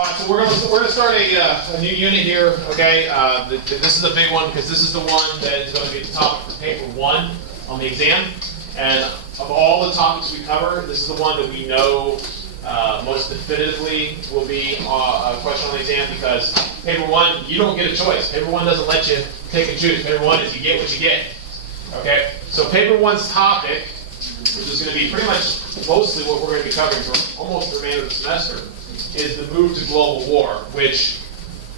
All right, so we're gonna start a new unit here. Okay, this is a big one because this is the one that is going to be the topic for paper 1 on the exam. And of all the topics we cover, this is the one that we know most definitively will be a question on the exam, because paper 1, you don't get a choice. Paper 1 doesn't let you pick and choose. Paper 1 is you get what you get. Okay, so paper 1's topic, which is going to be pretty much mostly what we're going to be covering for almost the remainder of the semester, is the move to global war, which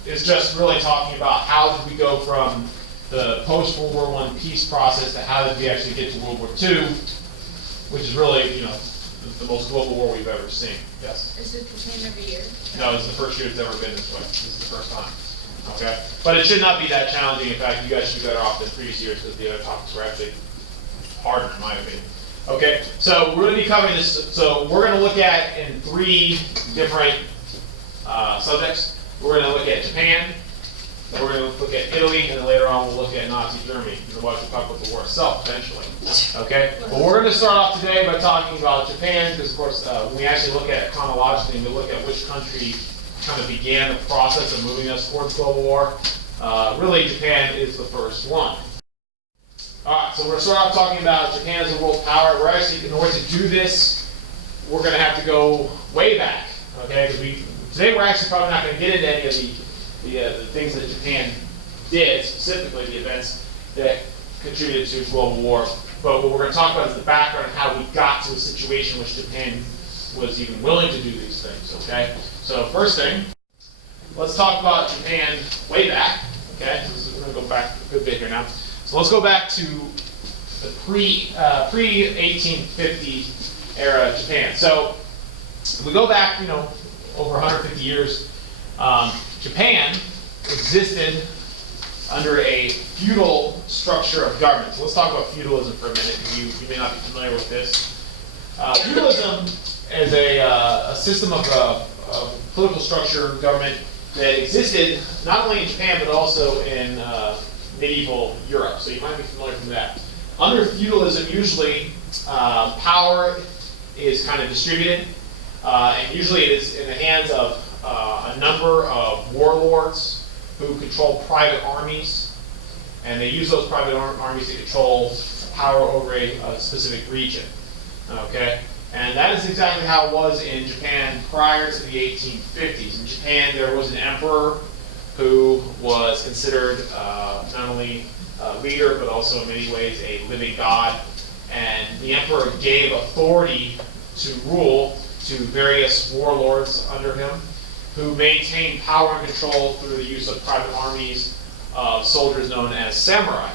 is just really talking about how did we go from the post-World War I peace process to how did we actually get to World War II, which is really, the most global war we've ever seen. Yes? Is it the same every year? No, this is the first year it's ever been this way. This is the first time. Okay? But it should not be that challenging. In fact, you guys should be better off than previous years because the other topics were actually harder, in my opinion. Okay, so we're going to be covering this. So we're going to look at in 3 different subjects. We're going to look at Japan, then we're going to look at Italy, and then later on we'll look at Nazi Germany. And then we'll talk about the war itself eventually. Okay, but we're going to start off today by talking about Japan, because of course when we actually look at it chronologically, we look at which country kind of began the process of moving us towards global war. Really, Japan is the first one. Alright, so we're going to start off talking about Japan as a world power. We're actually, in order to do this, we're going to have to go way back. Okay, because today we're actually probably not going to get into any of the things that Japan did, specifically the events that contributed to global war. But what we're going to talk about is the background and how we got to a situation in which Japan was even willing to do these things. Okay, so first thing, let's talk about Japan way back. Okay, so we're going to go back a good bit here now. So let's go back to the pre-1850 era Japan. So if we go back, over 150 years, Japan existed under a feudal structure of government. So let's talk about feudalism for a minute, because you may not be familiar with this. Feudalism is a system of political structure of government that existed not only in Japan but also in medieval Europe, so you might be familiar with that. Under feudalism, usually power is kind of distributed, and usually it is in the hands of a number of warlords who control private armies, and they use those private armies to control power over a specific region. Okay, and that is exactly how it was in Japan prior to the 1850s. In Japan, there was an emperor who was considered not only a leader, but also in many ways a living god. And the emperor gave authority to rule to various warlords under him, who maintained power and control through the use of private armies of soldiers known as samurai.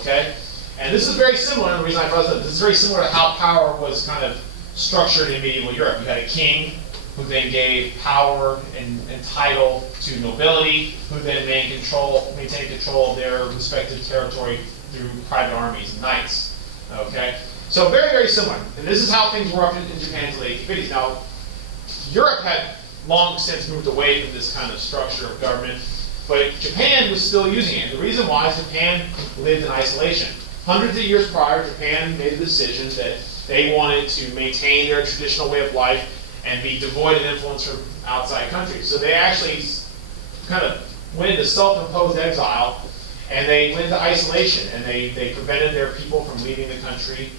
Okay? And this is very similar, and the reason I brought this up, this is very similar to how power was kind of structured in medieval Europe. You had a king, who then gave power and title to nobility, who then maintained control of their respective territory through private armies and knights. Okay, so very, very similar. And this is how things were up in Japan until the 1850s. Now, Europe had long since moved away from this kind of structure of government, but Japan was still using it. And the reason why is Japan lived in isolation. Hundreds of years prior, Japan made a decision that they wanted to maintain their traditional way of life and be devoid of influence from outside countries. So they actually kind of went into self-imposed exile, and they went into isolation, and they prevented their people from leaving the country,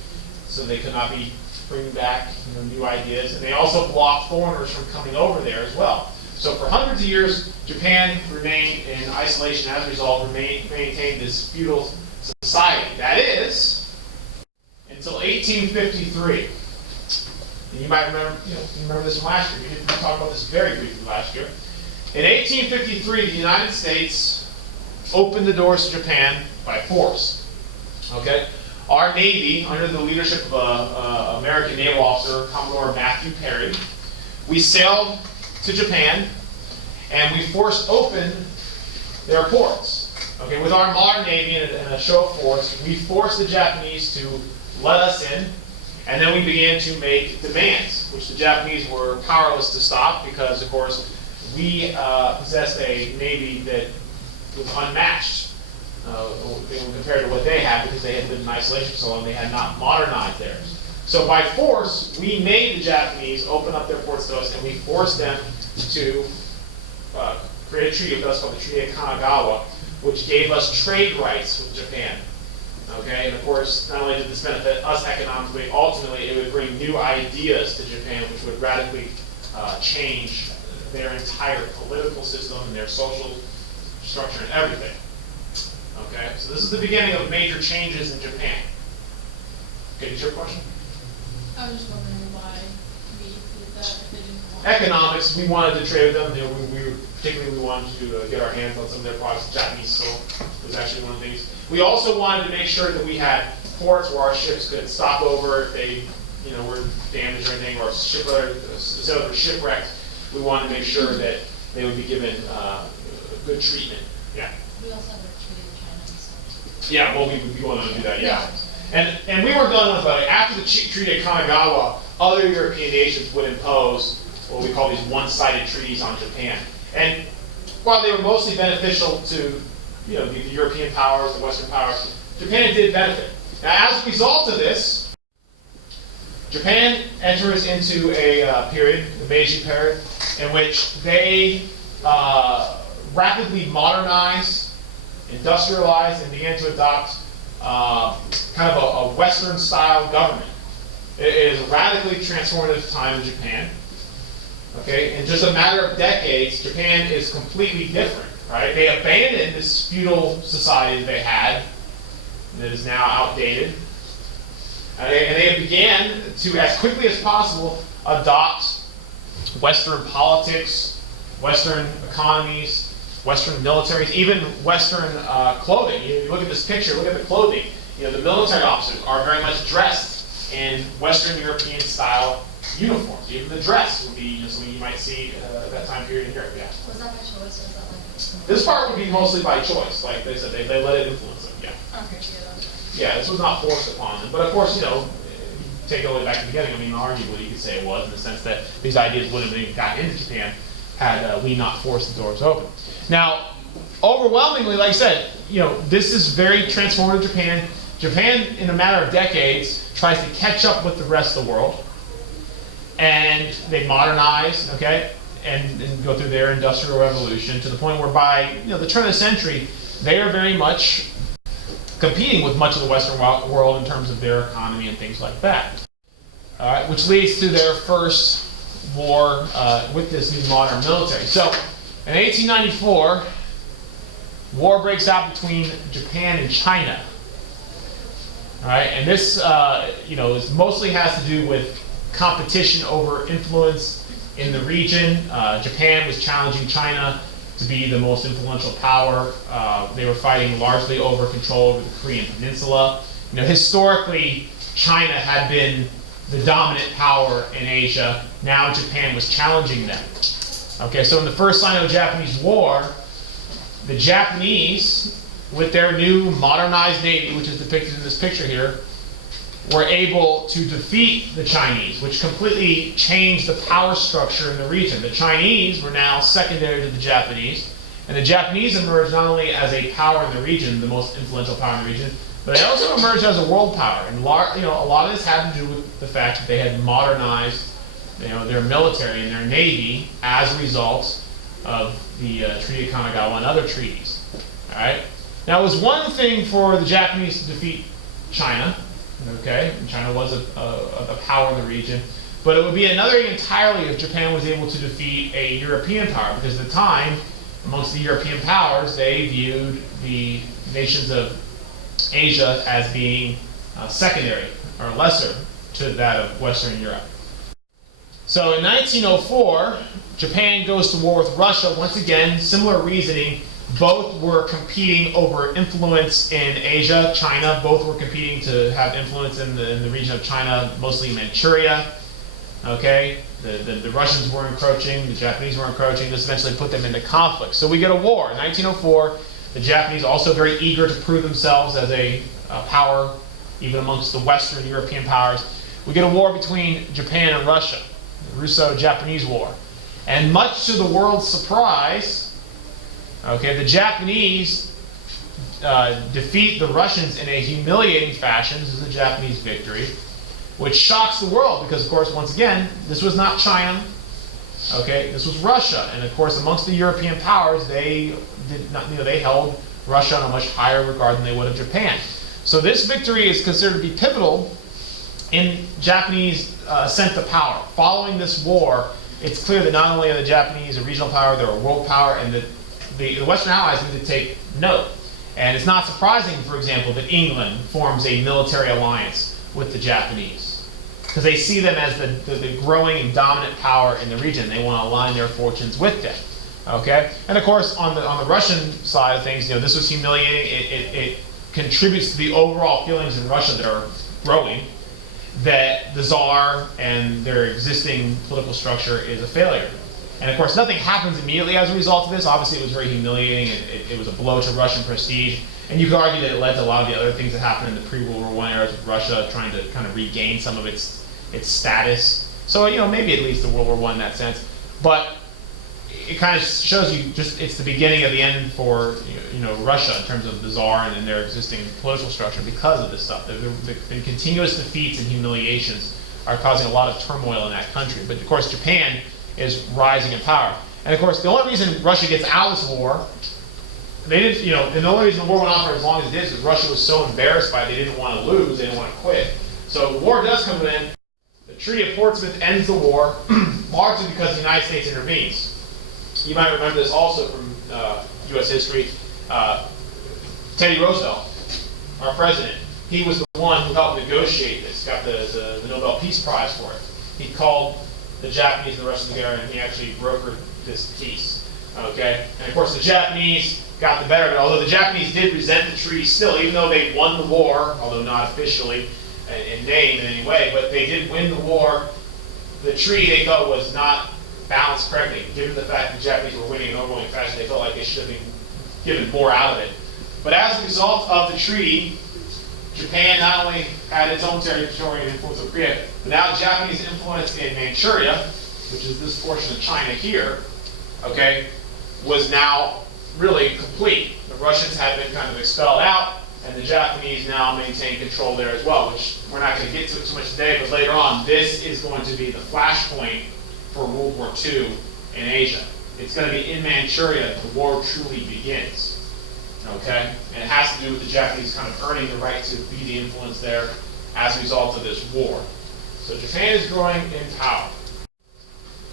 so they could not be bringing back new ideas, and they also blocked foreigners from coming over there as well. So for hundreds of years, Japan remained in isolation. As a result, maintained this feudal society. That is, until 1853. And you might remember, you remember this from last year. We talked about this very briefly last year. In 1853, the United States opened the doors to Japan by force. Okay, our Navy, under the leadership of an American naval officer, Commodore Matthew Perry, we sailed to Japan and we forced open their ports. Okay, with our modern Navy and a show of force, we forced the Japanese to let us in. And then we began to make demands, which the Japanese were powerless to stop because, of course, we possessed a Navy that was unmatched compared to what they had, because they had lived in isolation for so long, they had not modernized theirs. So by force, we made the Japanese open up their ports to us, and we forced them to create a treaty with us called the Treaty of Kanagawa, which gave us trade rights with Japan. Okay, and of course, not only did this benefit us economically, ultimately it would bring new ideas to Japan, which would radically change their entire political system and their social structure and everything. Okay, so this is the beginning of major changes in Japan. Okay, is your question? I was just wondering why we did that if they didn't want Economics, we wanted to trade with them. You know, particularly we wanted to get our hands on some of their products. Japanese silk was actually one of the things. We also wanted to make sure that we had ports where our ships could stop over if they, were damaged or anything, or sailors were shipwrecked. We wanted to make sure that they would be given good treatment. Yeah. We also have a treaty with China and stuff. Yeah, well, we would be going on to do that. Yeah. And we were done with it. After the Treaty of Kanagawa, other European nations would impose what we call these one-sided treaties on Japan. And while they were mostly beneficial to the European powers, the Western powers, Japan did benefit. Now, as a result of this, Japan enters into a period, the Meiji period, in which they rapidly modernized, industrialized, and began to adopt kind of a Western-style government. It is a radically transformative time in Japan. Okay, in just a matter of decades, Japan is completely different. Right? They abandoned this feudal society they had that is now outdated, and they began to, as quickly as possible, adopt Western politics, Western economies, Western militaries, even Western clothing. You look at this picture, look at the clothing. The military officers are very much dressed in Western European style uniforms. Even the dress would be something you might see at that time period in Europe. Yeah. Was that by choice or was that like? This part would be mostly by choice. Like they said, they let it influence them. Yeah. Okay, yeah, that's Yeah, this was not forced upon them. But of course, take it all the way back to the beginning. I mean, arguably you could say it was, in the sense that these ideas wouldn't have even gotten into Japan had we not forced the doors open. Now, overwhelmingly, like I said, this is very transformative Japan. Japan, in a matter of decades, tries to catch up with the rest of the world. And they modernize, okay, and go through their industrial revolution to the point where by the turn of the century, they are very much competing with much of the Western world in terms of their economy and things like that. All right, which leads to their first war with this new modern military. So, in 1894, war breaks out between Japan and China. All right, and this, this mostly has to do with competition over influence in the region. Japan was challenging China to be the most influential power. They were fighting largely over control over the Korean Peninsula. Historically, China had been the dominant power in Asia. Now Japan was challenging them. Okay, so in the First Sino-Japanese War, the Japanese, with their new modernized navy, which is depicted in this picture here, were able to defeat the Chinese, which completely changed the power structure in the region. The Chinese were now secondary to the Japanese, and the Japanese emerged not only as a power in the region, the most influential power in the region, but they also emerged as a world power. And a lot of this had to do with the fact that they had modernized their military and their navy as a result of the Treaty of Kanagawa and other treaties. All right. Now, it was one thing for the Japanese to defeat China. Okay, and China was a power in the region, but it would be another entirely if Japan was able to defeat a European power, because at the time, amongst the European powers, they viewed the nations of Asia as being secondary or lesser to that of Western Europe. So in 1904, Japan goes to war with Russia. Once again, similar reasoning. Both were competing over influence in Asia. China, both were competing to have influence in the region of China, mostly Manchuria. Okay, the Russians were encroaching, the Japanese were encroaching. This eventually put them into conflict. So we get a war. In 1904, the Japanese, also very eager to prove themselves as a power, even amongst the Western European powers. We get a war between Japan and Russia, the Russo-Japanese War. And much to the world's surprise, okay, the Japanese defeat the Russians in a humiliating fashion. This is a Japanese victory, which shocks the world because, of course, once again, this was not China. Okay, this was Russia, and of course, amongst the European powers, they did not, they held Russia in a much higher regard than they would of Japan. So this victory is considered to be pivotal in Japanese ascent to power. Following this war, it's clear that not only are the Japanese a regional power, they're a world power, and that the Western Allies need to take note. And it's not surprising, for example, that England forms a military alliance with the Japanese, because they see them as the growing and dominant power in the region. They want to align their fortunes with them. Okay, and of course, on the Russian side of things, this was humiliating. It contributes to the overall feelings in Russia that are growing, that the Tsar and their existing political structure is a failure. And of course, nothing happens immediately as a result of this. Obviously, it was very humiliating. It was a blow to Russian prestige. And you could argue that it led to a lot of the other things that happened in the pre-World War I eras with Russia trying to kind of regain some of its status. So, maybe it leads to World War I in that sense. But it kind of shows you just it's the beginning of the end for Russia in terms of the Tsar and their existing political structure because of this stuff. The continuous defeats and humiliations are causing a lot of turmoil in that country. But of course, Japan is rising in power. And of course, the only reason Russia gets out of this war, they didn't, and the only reason the war went on for as long as it did is because Russia was so embarrassed by it, they didn't want to lose, they didn't want to quit. So the war does come to an end. The Treaty of Portsmouth ends the war, largely because the United States intervenes. You might remember this also from U.S. history. Teddy Roosevelt, our president, he was the one who helped negotiate this, got the Nobel Peace Prize for it. He called the Japanese and the Russians together, and he actually brokered this peace. Okay, and of course the Japanese got the better of it. Although the Japanese did resent the treaty still, even though they won the war, although not officially in name in any way, but they did win the war. The treaty they felt was not balanced correctly, given the fact that the Japanese were winning in overwhelming fashion. They felt like they should have been given more out of it. But as a result of the treaty, Japan not only had its own territorial influence over Korea, but now Japanese influence in Manchuria, which is this portion of China here, okay, was now really complete. The Russians had been kind of expelled out, and the Japanese now maintain control there as well, which we're not going to get to too much today, but later on, this is going to be the flashpoint for World War II in Asia. It's going to be in Manchuria that the war truly begins. Okay? And it has to do with the Japanese kind of earning the right to be the influence there as a result of this war. So Japan is growing in power.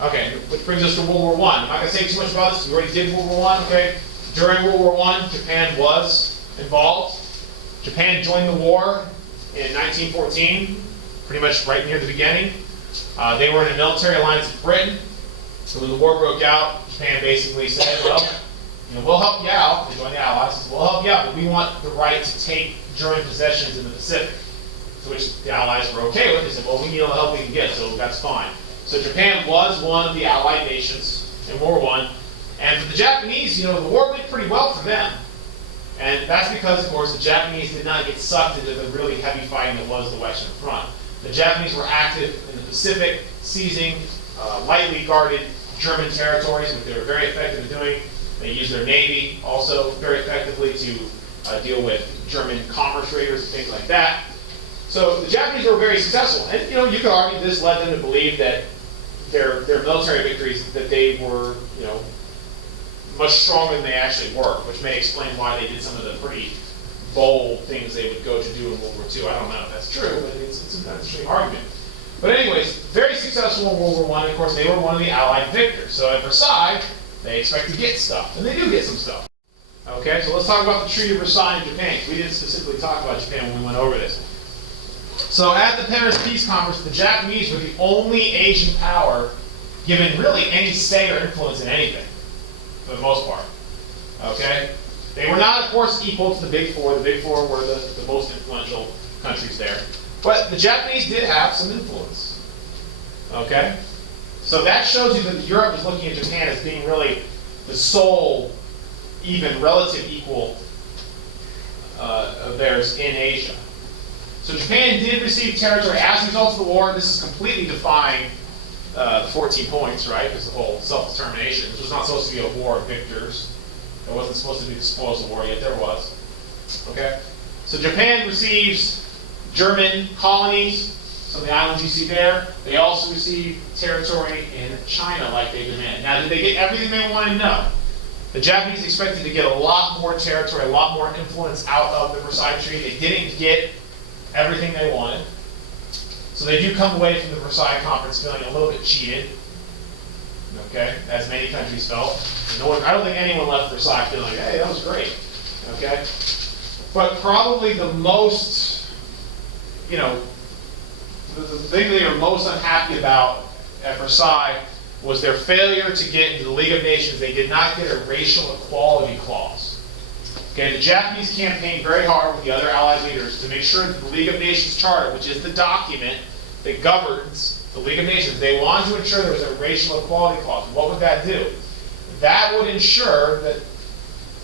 Okay, which brings us to World War I. I'm not going to say too much about this. We already did World War I, okay? During World War I, Japan was involved. Japan joined the war in 1914, pretty much right near the beginning. They were in a military alliance with Britain. So when the war broke out, Japan basically said, well, we'll help you out. They joined the Allies. We'll help you out, but we want the right to take German possessions in the Pacific. To which the Allies were okay with. They said, well, we need all the help we can get, so that's fine. So Japan was one of the Allied nations in World War I. And for the Japanese, the war went pretty well for them. And that's because, of course, the Japanese did not get sucked into the really heavy fighting that was the Western Front. The Japanese were active in the Pacific, seizing lightly guarded German territories, which they were very effective at doing. They used their navy also very effectively to deal with German commerce raiders and things like that. So the Japanese were very successful. And you could argue this led them to believe that their military victories, that they were much stronger than they actually were, which may explain why they did some of the pretty bold things they would go to do in World War II. I don't know if that's true, but it's an interesting argument. But anyways, very successful in World War I. Of course, they were one of the Allied victors. So at Versailles, they expect to get stuff, and they do get some stuff. Okay, so let's talk about the Treaty of Versailles in Japan. We didn't specifically talk about Japan when we went over this. So at the Paris Peace Conference, the Japanese were the only Asian power given really any say or influence in anything, for the most part. Okay? They were not, of course, equal to the Big Four. The Big Four were the most influential countries there. But the Japanese did have some influence. Okay? So that shows you that Europe is looking at Japan as being really the sole, even relative equal of theirs in Asia. So Japan did receive territory as a result of the war. This is completely defying the 14 points, right? Because the whole self-determination. This was not supposed to be a war of victors. It wasn't supposed to be the spoils of war, yet there was. Okay? So Japan receives German colonies, some of the islands you see there. They also received territory in China like they demanded. Now, did they get everything they wanted? No. The Japanese expected to get a lot more territory, a lot more influence out of the Versailles Treaty. They didn't get everything they wanted. So they do come away from the Versailles Conference feeling a little bit cheated, okay, as many countries felt. No one, I don't think anyone left Versailles feeling like, hey, that was great, okay? But probably the most, you know, the thing they were most unhappy about at Versailles was their failure to get into the League of Nations. They did not get a racial equality clause. Okay, the Japanese campaigned very hard with the other Allied leaders to make sure that the League of Nations Charter, which is the document that governs the League of Nations, they wanted to ensure there was a racial equality clause. What would that do? That would ensure that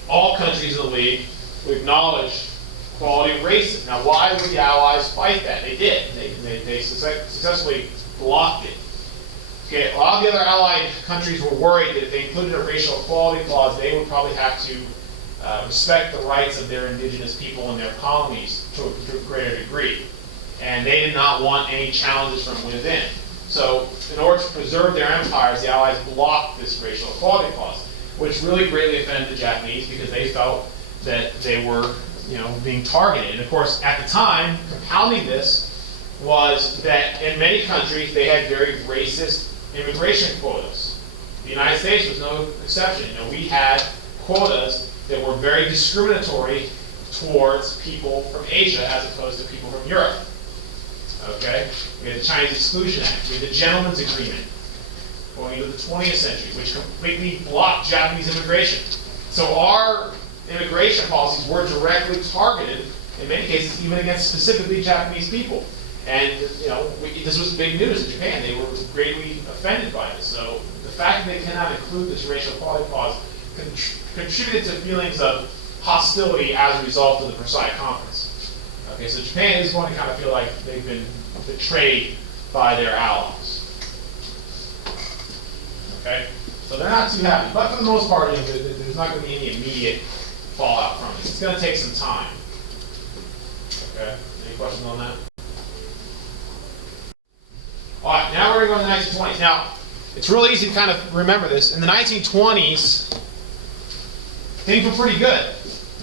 all countries in the League would acknowledge equality of races. Now, why would the Allies fight that? They did. They successfully blocked it. Okay, a lot of the other Allied countries were worried that if they included a racial equality clause, they would probably have to respect the rights of their indigenous people in their colonies to a greater degree. And they did not want any challenges from within. So in order to preserve their empires, the Allies blocked this racial equality clause, which really greatly offended the Japanese because they felt that they were, you know, being targeted. And of course, at the time, compounding this was that in many countries, they had very racist immigration quotas. The United States was no exception. You know, we had quotas that were very discriminatory towards people from Asia as opposed to people from Europe. Okay? We had the Chinese Exclusion Act. We had the Gentleman's Agreement going into the 20th century, which completely blocked Japanese immigration. So our immigration policies were directly targeted, in many cases, even against specifically Japanese people. And, you know, this was big news in Japan. They were greatly offended by this. So the fact that they cannot include this racial equality clause contributed to feelings of hostility as a result of the Versailles Conference. Okay, so Japan is going to kind of feel like they've been betrayed by their allies. Okay, so they're not too happy. But for the most part, you know, there's not going to be any immediate fallout from this. It's going to take some time. Okay, any questions on that? All right, now we're going to go to the 1920s. Now, it's really easy to kind of remember this. In the 1920s, things were pretty good,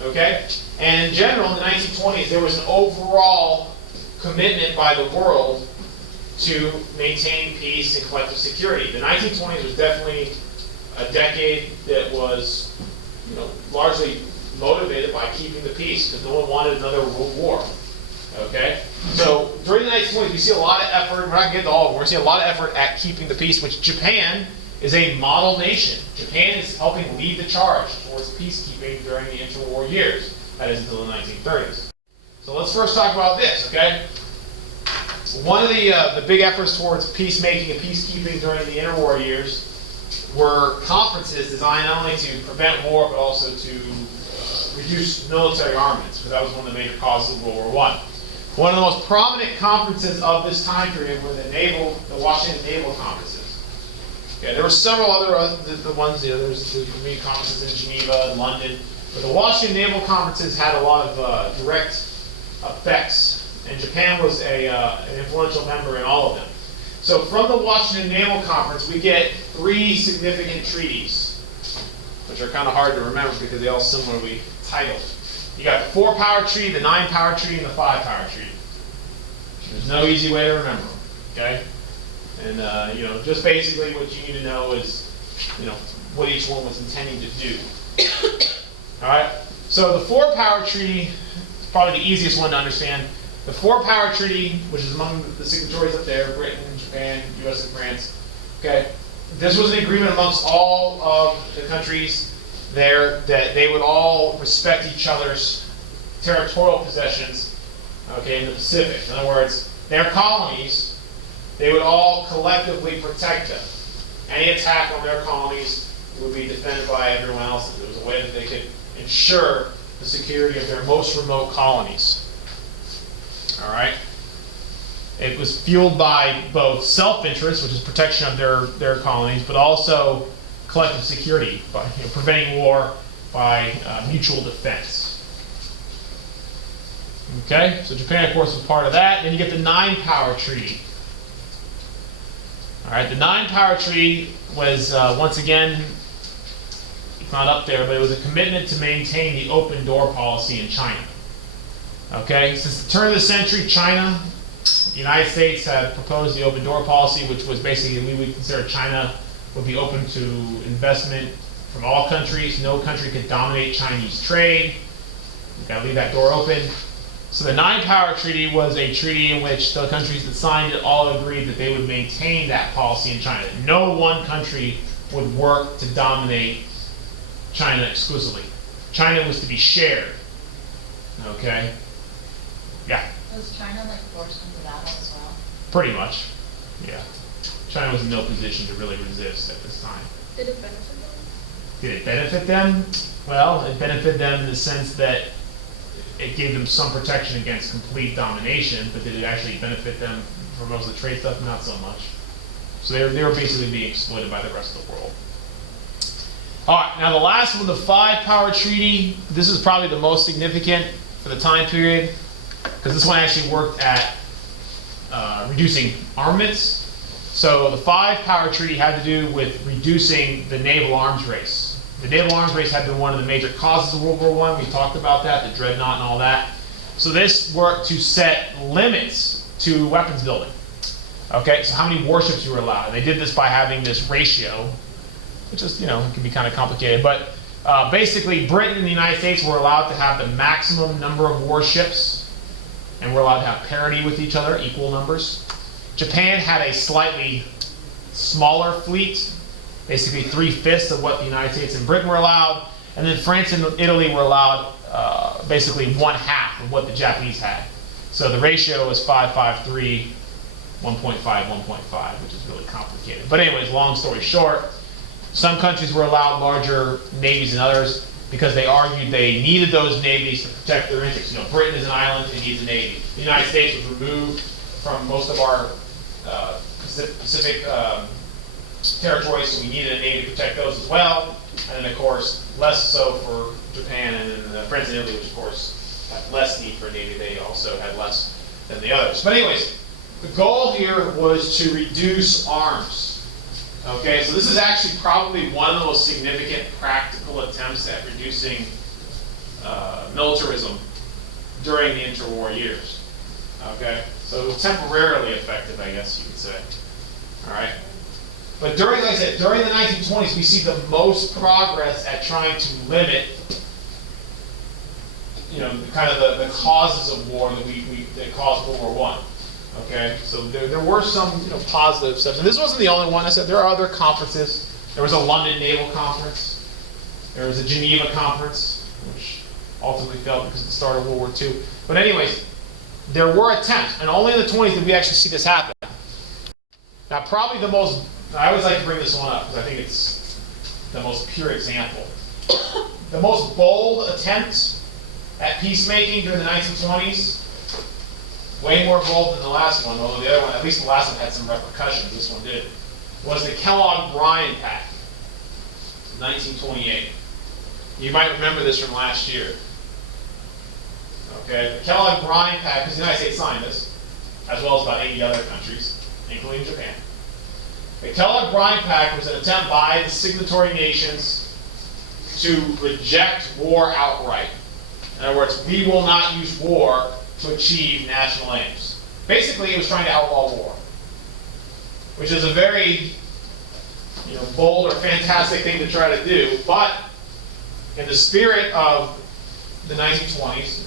okay? And in general, in the 1920s, there was an overall commitment by the world to maintain peace and collective security. The 1920s was definitely a decade that was, you know, largely motivated by keeping the peace because no one wanted another world war. Okay? So during the 1920s, we see a lot of effort. We're not going to get to all of them. We're seeing a lot of effort at keeping the peace, which Japan is a model nation. Japan is helping lead the charge towards peacekeeping during the interwar years. That is until the 1930s. So let's first talk about this, okay? One of the big efforts towards peacemaking and peacekeeping during the interwar years were conferences designed not only to prevent war, but also to reduce military armaments, because that was one of the major causes of World War I. One of the most prominent conferences of this time period were the Washington Naval Conferences. Okay, there were several other the ones, you know, there's the Marine conferences in Geneva and London, but the Washington Naval Conferences had a lot of direct effects, and Japan was an influential member in all of them. So from the Washington Naval Conference, we get 3 significant treaties, which are kind of hard to remember because they all similarly titled. You got the 4-power treaty, the 9-power treaty, and the 5-power treaty. There's no easy way to remember them, okay? And, you know, just basically what you need to know is, you know, what each one was intending to do. All right? So the 4-power treaty is probably the easiest one to understand. The 4-power treaty, which is among the signatories up there, Britain, Japan, US, and France, okay? This was an agreement amongst all of the countries there that they would all respect each other's territorial possessions, okay, in the Pacific. In other words, their colonies, they would all collectively protect them. Any attack on their colonies would be defended by everyone else's. It was a way that they could ensure the security of their most remote colonies. All right? It was fueled by both self-interest, which is protection of their colonies, but also collective security, by preventing war by mutual defense. Okay, so Japan, of course, was part of that. Then you get the Nine-Power Treaty. All right, the Nine-Power Treaty was, once again, it's not up there, but it was a commitment to maintain the open door policy in China. Okay, since the turn of the century, China, the United States had proposed the open door policy, which was basically, we would consider China would be open to investment from all countries. No country could dominate Chinese trade. We've got to leave that door open. So the Nine-Power Treaty was a treaty in which the countries that signed it all agreed that they would maintain that policy in China. No one country would work to dominate China exclusively. China was to be shared. Okay? Yeah. Was China like forced into battle as well? Pretty much. Yeah. China was in no position to really resist at this time. Did it benefit them? Did it benefit them? Well, it benefited them in the sense that it gave them some protection against complete domination, but did it actually benefit them for most of the trade stuff? Not so much. So they were basically being exploited by the rest of the world. All right, now the last one, the Five-Power Treaty. This is probably the most significant for the time period, because this one actually worked at reducing armaments. So the Five-Power Treaty had to do with reducing the naval arms race. The naval arms race had been one of the major causes of World War I. We talked about that, the dreadnought and all that. So this worked to set limits to weapons building. Okay, so how many warships you were allowed. And they did this by having this ratio, which is, it can be kind of complicated. But basically, Britain and the United States were allowed to have the maximum number of warships, and were allowed to have parity with each other, equal numbers. Japan had a slightly smaller fleet, basically 3/5 of what the United States and Britain were allowed, and then France and Italy were allowed basically 1/2 of what the Japanese had. So the ratio was 5-5-3, 1.5, 1.5, which is really complicated. But anyways, long story short, some countries were allowed larger navies than others because they argued they needed those navies to protect their interests. Britain is an island, it needs a navy. The United States was removed from most of our Pacific territories, so we needed a navy to protect those as well. And then, of course, less so for Japan and then France and Italy, which, of course, had less need for a navy. They also had less than the others. But anyways, the goal here was to reduce arms. Okay, so this is actually probably one of the most significant practical attempts at reducing militarism during the interwar years. Okay, so it was temporarily effective, I guess you could say. All right, but like I said, during the 1920s, we see the most progress at trying to limit, kind of the causes of war that caused World War I. Okay, so there were some positive steps, and this wasn't the only one. I said there are other conferences. There was a London Naval Conference. There was a Geneva Conference, which ultimately failed because of the start of World War II. But anyways, there were attempts, and only in the 20s did we actually see this happen. Now, probably the most, I always like to bring this one up because I think it's the most pure example. The most bold attempt at peacemaking during the 1920s, way more bold than the last one, although the other one, at least the last one had some repercussions, this one did, was the Kellogg-Briand Pact, 1928. You might remember this from last year. Okay, the Kellogg-Briand Pact, because the United States signed this, as well as about 80 other countries, including Japan. The Kellogg-Briand Pact was an attempt by the signatory nations to reject war outright. In other words, we will not use war to achieve national aims. Basically, it was trying to outlaw war, which is a very bold or fantastic thing to try to do, but in the spirit of the 1920s,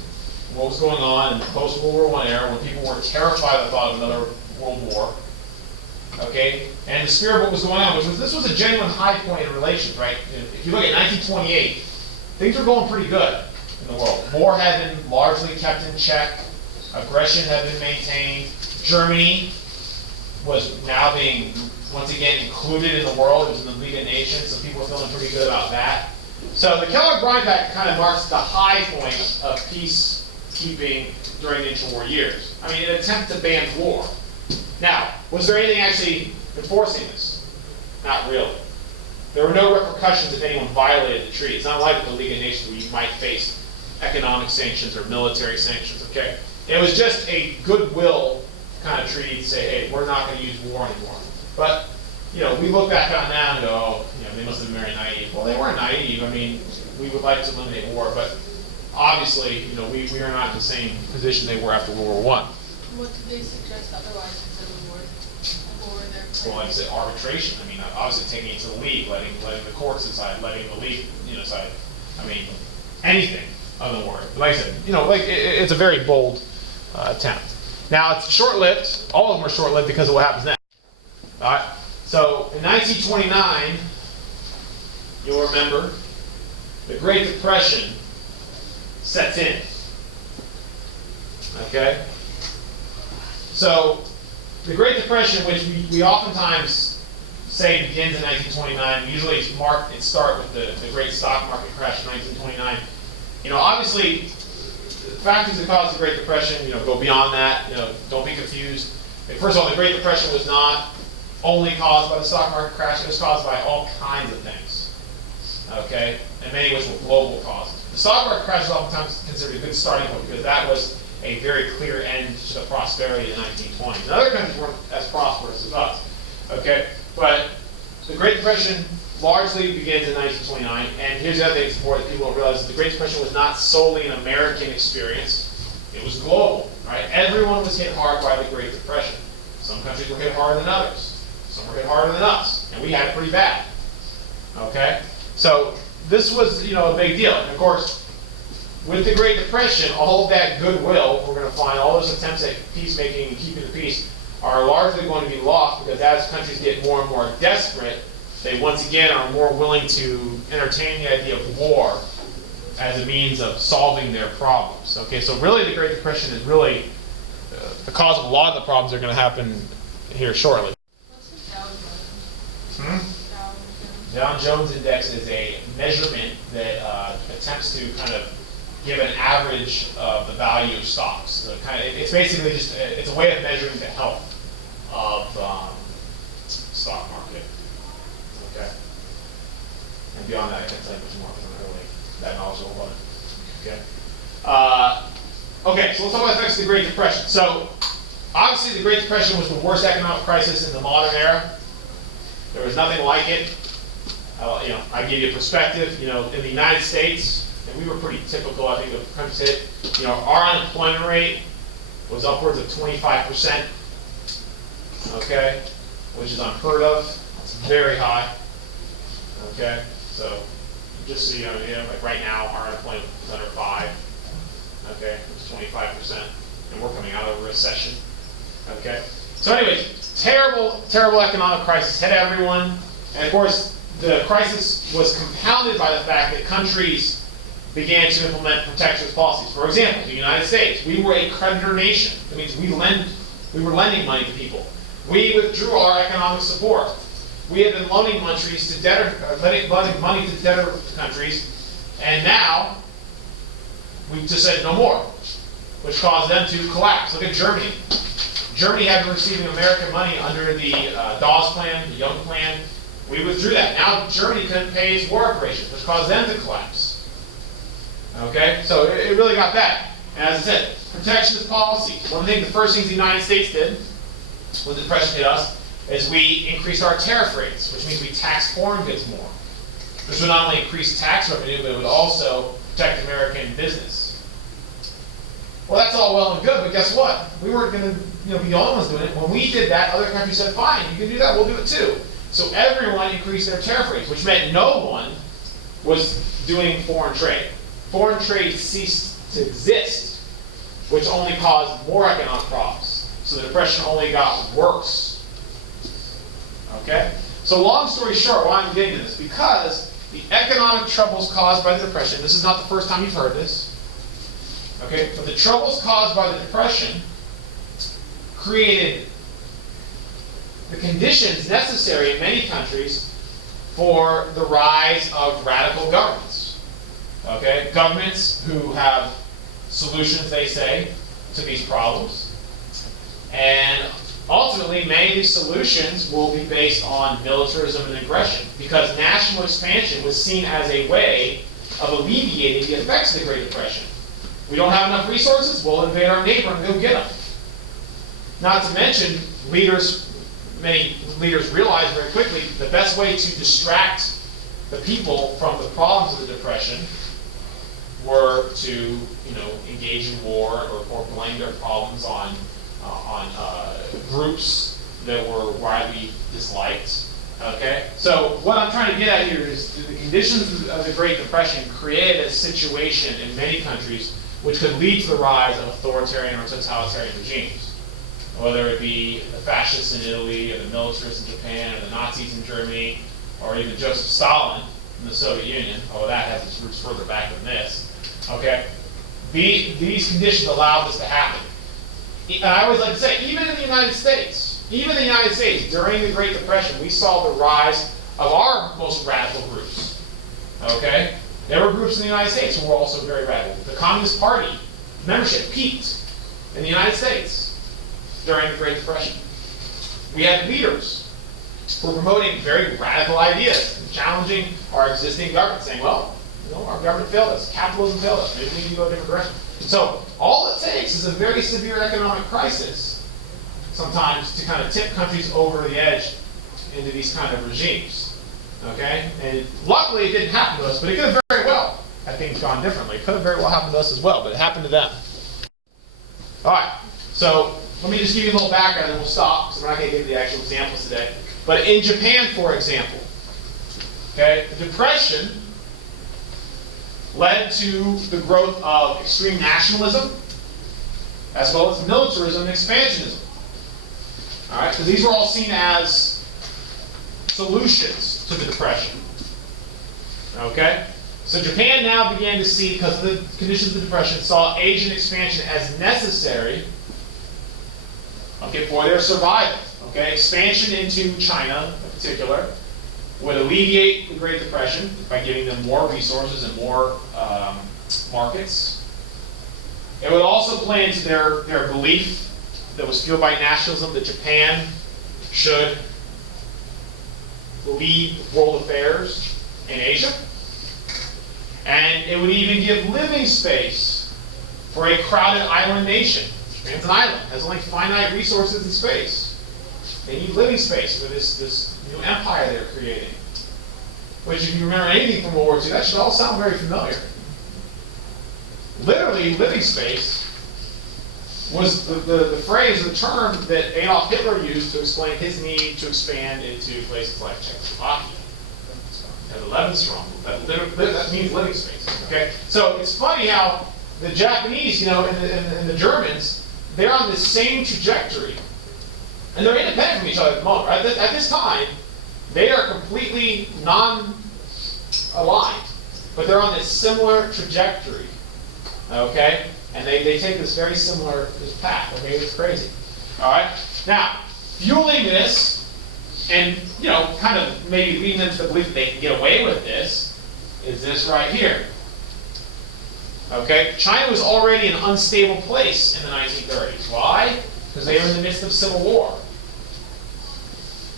what was going on in the post-World War I era, when people were terrified of the thought of another world war, okay, and the spirit of what was going on, this was a genuine high point in relations, right? If you look at 1928, things were going pretty good in the world. War had been largely kept in check. Aggression had been maintained. Germany was now being, once again, included in the world. It was in the League of Nations, so people were feeling pretty good about that. So the Kellogg-Briand Pact kind of marks the high point of peacekeeping during the interwar years. I mean, an attempt to ban war. Now, was there anything actually enforcing this? Not really. There were no repercussions if anyone violated the treaty. It's not like the League of Nations where you might face economic sanctions or military sanctions, okay? It was just a goodwill kind of treaty to say, hey, we're not going to use war anymore. But, you know, we look back on now and go, oh, you know, they must have been very naive. Well, they weren't naive. I mean, we would like to eliminate war, but obviously, you know, we are not in the same position they were after World War I. What did they suggest otherwise instead of war? What were their plans? Well, like I said, arbitration. I mean, obviously taking it to the league, letting the courts decide, letting the league, you know, decide. I mean, anything other than war. But like I said, you know, like it's a very bold attempt. Now it's short-lived. All of them are short-lived because of what happens next. All right. So in 1929, you'll remember the Great Depression sets in. Okay. So the Great Depression, which we oftentimes say begins in 1929, usually it start with the great stock market crash in 1929. You know, obviously, the factors that caused the Great Depression, you know, go beyond that. You know, don't be confused. First of all, the Great Depression was not only caused by the stock market crash; it was caused by all kinds of things. Okay, and many of which were global causes. The stock market crash is oftentimes considered a good starting point because that was a very clear end to the prosperity of the 1920s. And other countries weren't as prosperous as us. Okay, but the Great Depression largely begins in 1929, and here's the other thing that's important that people don't realize: the Great Depression was not solely an American experience; it was global. Right? Everyone was hit hard by the Great Depression. Some countries were hit harder than others. Some were hit harder than us, and we had it pretty bad. Okay, so this was, you know, a big deal. And of course, with the Great Depression, all of that goodwill, we're going to find all those attempts at peacemaking and keeping the peace are largely going to be lost because as countries get more and more desperate, they once again are more willing to entertain the idea of war as a means of solving their problems. Okay, so really the Great Depression is really the cause of a lot of the problems that are going to happen here shortly. What's the Dow Jones? Dow Jones? Dow Jones Index is a measurement that attempts to kind of give an average of the value of stocks. So it's basically just it's a way of measuring the health of stock market. Okay. And beyond that, I can't tell you much more because I'm not really that knowledgeable about it. Okay. Okay. So let's talk about the effects of the Great Depression. So obviously, the Great Depression was the worst economic crisis in the modern era. There was nothing like it. You know, I give you a perspective. You know, in the United States, and we were pretty typical, I think, of the countries hit. You know, our unemployment rate was upwards of 25%. Okay, which is unheard of. It's very high. Okay, so just so you know, like right now, our unemployment is under 5. Okay, it's 25%, and we're coming out of a recession. Okay, so anyways, terrible, terrible economic crisis hit everyone, and of course, the crisis was compounded by the fact that countries began to implement protectionist policies. For example, the United States, we were a creditor nation. That means we were lending money to people. We withdrew our economic support. We had been loaning countries to lending money to debtor countries, and now we just said no more, which caused them to collapse. Look at Germany. Germany had been receiving American money under the Dawes Plan, the Young Plan. We withdrew that. Now Germany couldn't pay its war reparations, which caused them to collapse. Okay, so it really got bad. And as I said, protectionist policies. One of the first things the United States did when the Depression hit us is we increased our tariff rates, which means we tax foreign goods more. This would not only increase tax revenue, but it would also protect American business. Well, that's all well and good, but guess what? We weren't going to be the only ones doing it. When we did that, other countries said, fine, you can do that, we'll do it too. So everyone increased their tariff rates, which meant no one was doing foreign trade. Foreign trade ceased to exist, which only caused more economic problems. So the Depression only got worse. Okay? So long story short, why I'm getting to this? Because the economic troubles caused by the Depression, this is not the first time you've heard this, okay, but the troubles caused by the Depression created the conditions necessary in many countries for the rise of radical governments. Okay? Governments who have solutions, they say, to these problems. And ultimately, many of these solutions will be based on militarism and aggression, because national expansion was seen as a way of alleviating the effects of the Great Depression. We don't have enough resources, we'll invade our neighbor and go get them. Not to mention, many leaders realized very quickly the best way to distract the people from the problems of the Depression were to, engage in war or blame their problems on groups that were widely disliked. Okay, so what I'm trying to get at here is the conditions of the Great Depression created a situation in many countries which could lead to the rise of authoritarian or totalitarian regimes, whether it be the fascists in Italy, or the militarists in Japan, or the Nazis in Germany, or even Joseph Stalin in the Soviet Union, although that has its roots further back than this. Okay, these conditions allowed this to happen. And I always like to say, even in the United States, during the Great Depression, we saw the rise of our most radical groups. Okay? There were groups in the United States who were also very radical. The Communist Party membership peaked in the United States during the Great Depression. We had leaders who were promoting very radical ideas and challenging our existing government, saying, well, our government failed us, capitalism failed us, maybe we need to go a different direction. So all it takes is a very severe economic crisis sometimes to kind of tip countries over the edge into these kind of regimes. Okay? And luckily it didn't happen to us, but it could have very well had things gone differently. It could have very well happened to us as well, but it happened to them. Alright, so let me just give you a little background and we'll stop, because we're not going to get into the actual examples today. But in Japan, for example, okay, the Depression led to the growth of extreme nationalism, as well as militarism and expansionism. All right, because these were all seen as solutions to the Depression. Okay, so Japan now began to see, because of the conditions of the Depression, saw Asian expansion as necessary, okay, for their survival. Okay, expansion into China in particular would alleviate the Great Depression by giving them more resources and more markets. It would also play into their belief that was fueled by nationalism that Japan should lead world affairs in Asia. And it would even give living space for a crowded island nation. Japan's an island, has only finite resources and space. They need living space for this new empire they're creating. Which, if you remember anything from World War II, that should all sound very familiar. Literally, living space was the phrase, the term that Adolf Hitler used to explain his need to expand into places like Czechoslovakia. The Lebensraum, that means living space. Okay, so it's funny how the Japanese, and the Germans, they're on the same trajectory, and they're independent from each other at the moment. Right? At this time, they are completely non-aligned, but they're on this similar trajectory. Okay? And they take this very similar path. Okay, it's crazy. All right? Now, fueling this, and kind of maybe leading them to the belief that they can get away with this, is this right here. Okay? China was already an unstable place in the 1930s. Why? Because they were in the midst of civil war.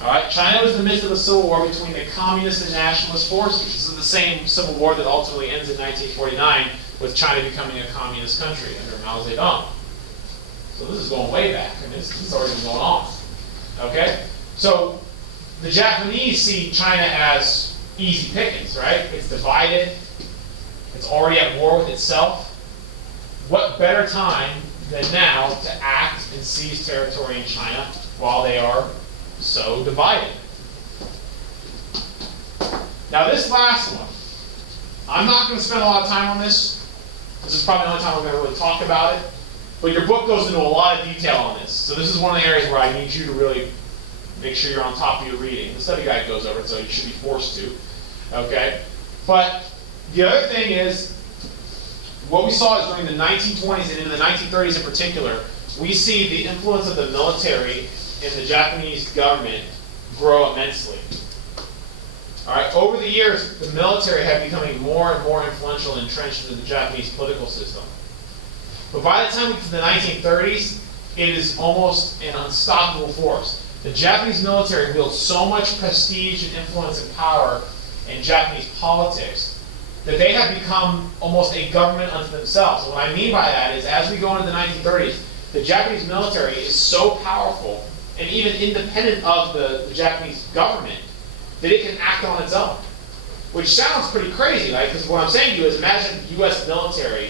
All right? China was in the midst of a civil war between the communist and nationalist forces. This is the same civil war that ultimately ends in 1949 with China becoming a communist country under Mao Zedong. So this is going way back, and this has already been going on. Okay? So the Japanese see China as easy pickings, right? It's divided. It's already at war with itself. What better time than now to act and seize territory in China while they are so divided? Now this last one, I'm not going to spend a lot of time on this. This is probably the only time I'm going to really talk about it. But your book goes into a lot of detail on this. So this is one of the areas where I need you to really make sure you're on top of your reading. The study guide goes over it, so you should be forced to. Okay? But the other thing is, what we saw is during the 1920s and into the 1930s in particular, we see the influence of the military in the Japanese government grow immensely. All right, over the years, the military had becoming more and more influential and entrenched into the Japanese political system. But by the time we get to the 1930s, it is almost an unstoppable force. The Japanese military wields so much prestige and influence and power in Japanese politics that they have become almost a government unto themselves. And what I mean by that is, as we go into the 1930s, the Japanese military is so powerful and even independent of the Japanese government that it can act on its own. Which sounds pretty crazy, right? Because what I'm saying to you is, imagine the U.S. military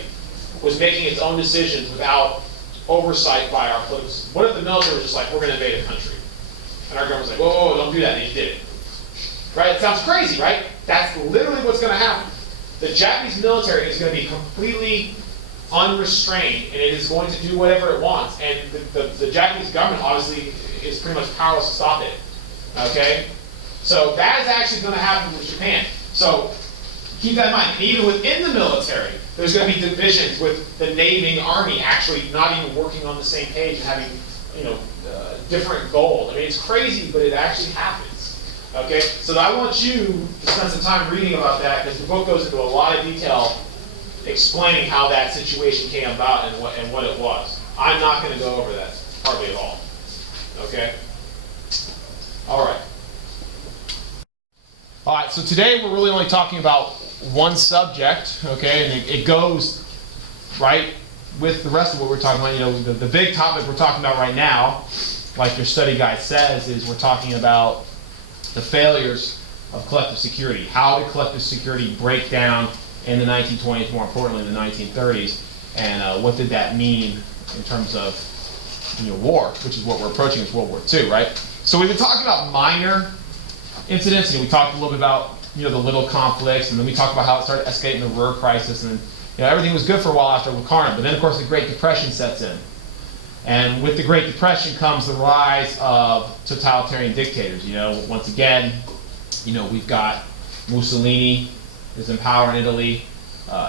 was making its own decisions without oversight by our politics. What if the military was just like, we're going to invade a country? And our government's like, whoa, whoa, whoa, don't do that, and they did it. Right? It sounds crazy, right? That's literally what's going to happen. The Japanese military is going to be completely unrestrained, and it is going to do whatever it wants. And the Japanese government, obviously, is pretty much powerless to stop it. Okay? So that is actually going to happen with Japan. So keep that in mind. And even within the military, there's going to be divisions with the Navy and Army actually not even working on the same page and having, different goals. I mean, it's crazy, but it actually happens. Okay? So I want you to spend some time reading about that, because the book goes into a lot of detail explaining how that situation came about and what it was. I'm not going to go over that hardly at all. Okay? All right. All right, so today we're really only talking about one subject, okay, and it goes right with the rest of what we're talking about. The big topic we're talking about right now, like your study guide says, is we're talking about the failures of collective security. How did collective security break down in the 1920s, more importantly in the 1930s, and what did that mean in terms of war, which is what we're approaching as World War II, right? So we've been talking about minor incidents. We talked a little bit about the little conflicts, and then we talked about how it started escalating the Ruhr crisis, and everything was good for a while after Locarno. But then, of course, the Great Depression sets in, and with the Great Depression comes the rise of totalitarian dictators. Once again, we've got Mussolini is in power in Italy.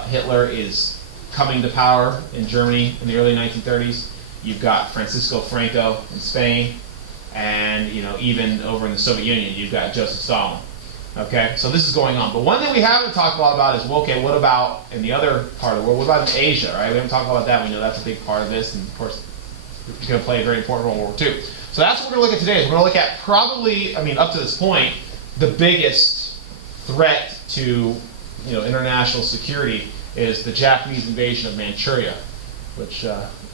Hitler is coming to power in Germany in the early 1930s. You've got Francisco Franco in Spain. And even over in the Soviet Union, you've got Joseph Stalin. Okay, so this is going on. But one thing we haven't talked a lot about is, well, okay, what about in the other part of the world? What about in Asia, right? We haven't talked about that. We know that's a big part of this, and of course, it's going to play a very important role in World War II. So that's what we're going to look at today. Is we're going to look at probably, up to this point, the biggest threat to international security is the Japanese invasion of Manchuria, which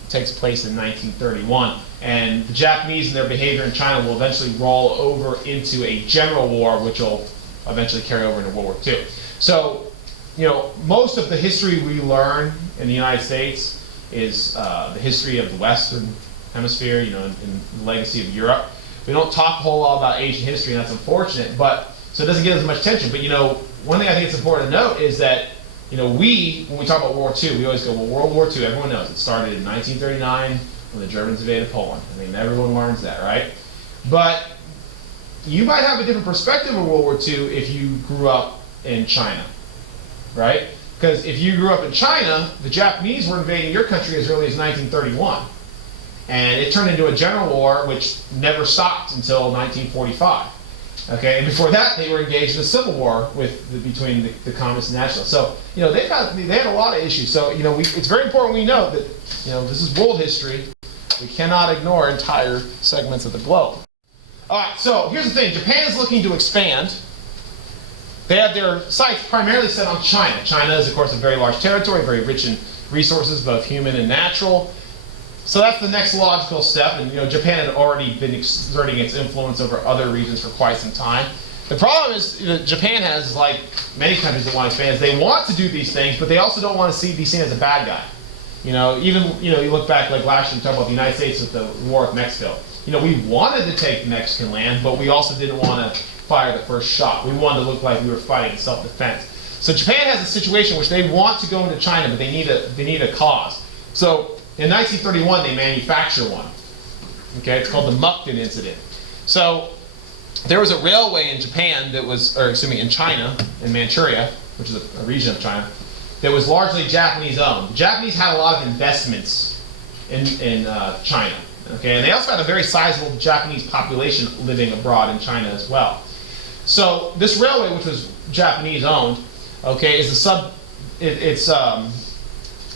takes place in 1931. And the Japanese and their behavior in China will eventually roll over into a general war, which will eventually carry over into World War II. So, most of the history we learn in the United States is the history of the Western Hemisphere, and the legacy of Europe. We don't talk a whole lot about Asian history, and that's unfortunate, so it doesn't get as much attention. But, one thing I think it's important to note is that, when we talk about World War II, we always go, well, World War II, everyone knows, it started in 1939, when the Germans invaded Poland. I mean, everyone learns that, right? But you might have a different perspective of World War II if you grew up in China, right? Because if you grew up in China, the Japanese were invading your country as early as 1931. And it turned into a general war, which never stopped until 1945. Okay, and before that, they were engaged in a civil war between the communists and nationalists. So, they had a lot of issues. So, it's very important we know that, this is world history. We cannot ignore entire segments of the globe. All right, so here's the thing. Japan is looking to expand. They have their sights primarily set on China. China is, of course, a very large territory, very rich in resources, both human and natural. So that's the next logical step. And Japan had already been exerting its influence over other regions for quite some time. The problem is Japan has, like many countries that want to expand, they want to do these things, but they also don't want to be seen as a bad guy. You look back like last year, we talked about the United States with the war with Mexico. We wanted to take Mexican land, but we also didn't want to fire the first shot. We wanted to look like we were fighting self-defense. So Japan has a situation in which they want to go into China, but they need a cause. So in 1931, they manufacture one. Okay, it's called the Mukden incident. So there was a railway in Japan in China, in Manchuria, which is a region of China, that was largely Japanese owned. The Japanese had a lot of investments in China. Okay, and they also had a very sizable Japanese population living abroad in China as well. So this railway, which was Japanese owned, okay, is the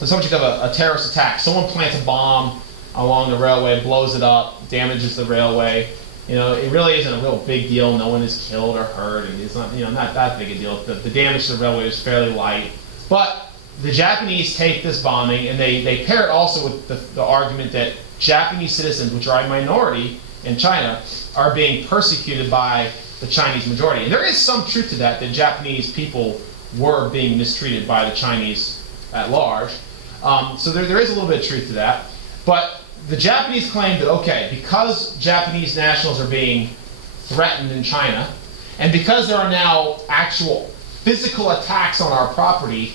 subject of a terrorist attack. Someone plants a bomb along the railway, blows it up, damages the railway, it really isn't a real big deal. No one is killed or hurt, and it's not, not that big a deal. The damage to the railway is fairly light. But the Japanese take this bombing, and they pair it also with the argument that Japanese citizens, which are a minority in China, are being persecuted by the Chinese majority. And there is some truth to that Japanese people were being mistreated by the Chinese at large. So there is a little bit of truth to that. But the Japanese claim that, okay, because Japanese nationals are being threatened in China, and because there are now actual physical attacks on our property,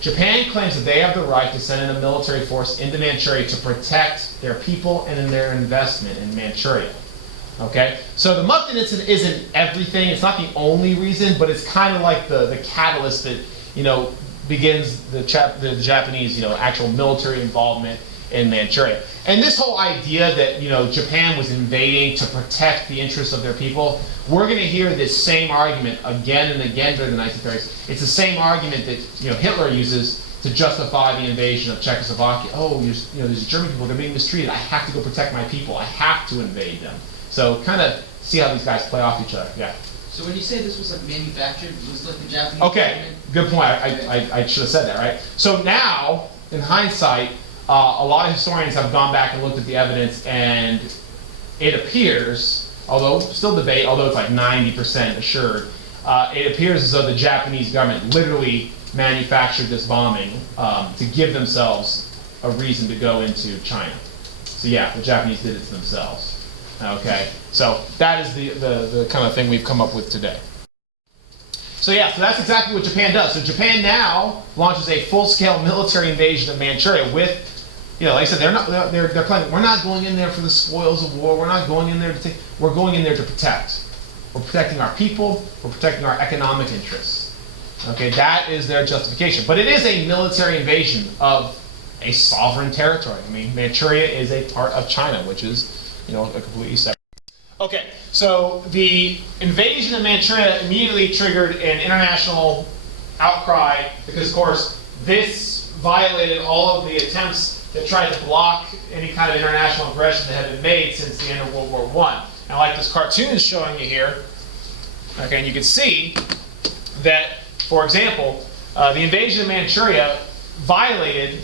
Japan claims that they have the right to send in a military force into Manchuria to protect their people and in their investment in Manchuria. Okay? So the Mukden incident isn't everything. It's not the only reason, but it's kind of like the catalyst that, begins the Japanese, actual military involvement in Manchuria. And this whole idea that, Japan was invading to protect the interests of their people, we're going to hear this same argument again and again during the 1930s. It's the same argument that, Hitler uses to justify the invasion of Czechoslovakia. Oh, these German people, they're being mistreated. I have to go protect my people. I have to invade them. So kind of see how these guys play off each other. Yeah. So when you say this was like manufactured, it was like the Japanese Okay, government? good point. I should have said that, right? So now, in hindsight, a lot of historians have gone back and looked at the evidence, and it appears, although still debate, although it's like 90% assured, it appears as though the Japanese government literally manufactured this bombing to give themselves a reason to go into China. So yeah, the Japanese did it to themselves. Okay, so that is the kind of thing we've come up with today. So yeah, so that's exactly what Japan does. So Japan now launches a full-scale military invasion of Manchuria with, like I said, they're claiming we're not going in there for the spoils of war. We're not going in there we're going in there to protect. We're protecting our people. We're protecting our economic interests. Okay, that is their justification. But it is a military invasion of a sovereign territory. I mean, Manchuria is a part of China, which is, a completely separate. Okay, so the invasion of Manchuria immediately triggered an international outcry because, of course, this violated all of the attempts that tried to block any kind of international aggression that had been made since the end of World War I. And like this cartoon is showing you here, okay, and you can see that, for example, the invasion of Manchuria violated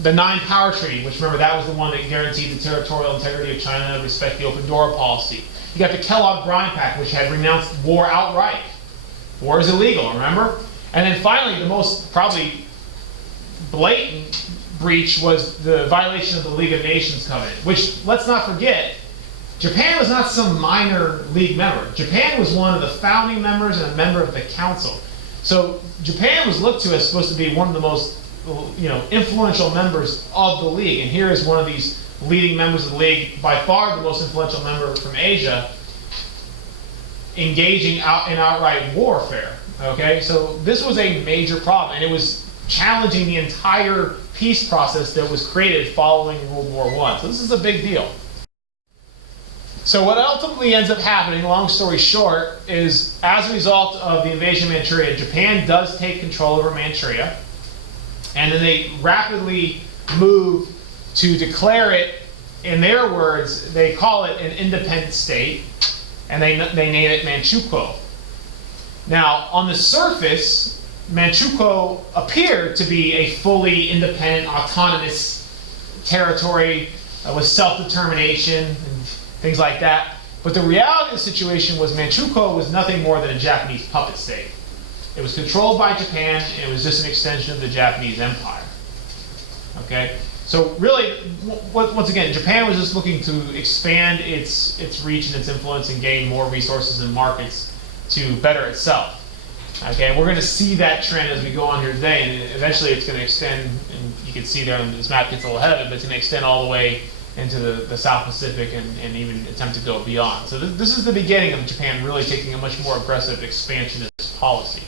the Nine Power Treaty, which, remember, that was the one that guaranteed the territorial integrity of China, respect the open door policy. You got the Kellogg-Briand Pact, which had renounced war outright. War is illegal, remember? And then finally, the most probably blatant breach was the violation of the League of Nations Covenant, which, let's not forget, Japan was not some minor league member. Japan was one of the founding members and a member of the council. So Japan was looked to as supposed to be one of the most influential members of the league, and here is one of these leading members of the league, by far the most influential member from Asia, engaging in outright warfare. Okay, so this was a major problem, and it was challenging the entire peace process that was created following World War I. So this is a big deal. So what ultimately ends up happening, long story short, is as a result of the invasion of Manchuria, Japan does take control over Manchuria. And then they rapidly move to declare it, in their words, they call it an independent state, and they name it Manchukuo. Now, on the surface, Manchukuo appeared to be a fully independent, autonomous territory with self-determination and things like that. But the reality of the situation was Manchukuo was nothing more than a Japanese puppet state. It was controlled by Japan, and it was just an extension of the Japanese Empire. Okay? So really, once again, Japan was just looking to expand its reach and its influence and gain more resources and markets to better itself. Okay, and we're going to see that trend as we go on here today, and eventually it's going to extend, and you can see there on this map gets a little ahead of it, but it's going to extend all the way into the South Pacific and even attempt to go beyond. So this is the beginning of Japan really taking a much more aggressive expansionist policy.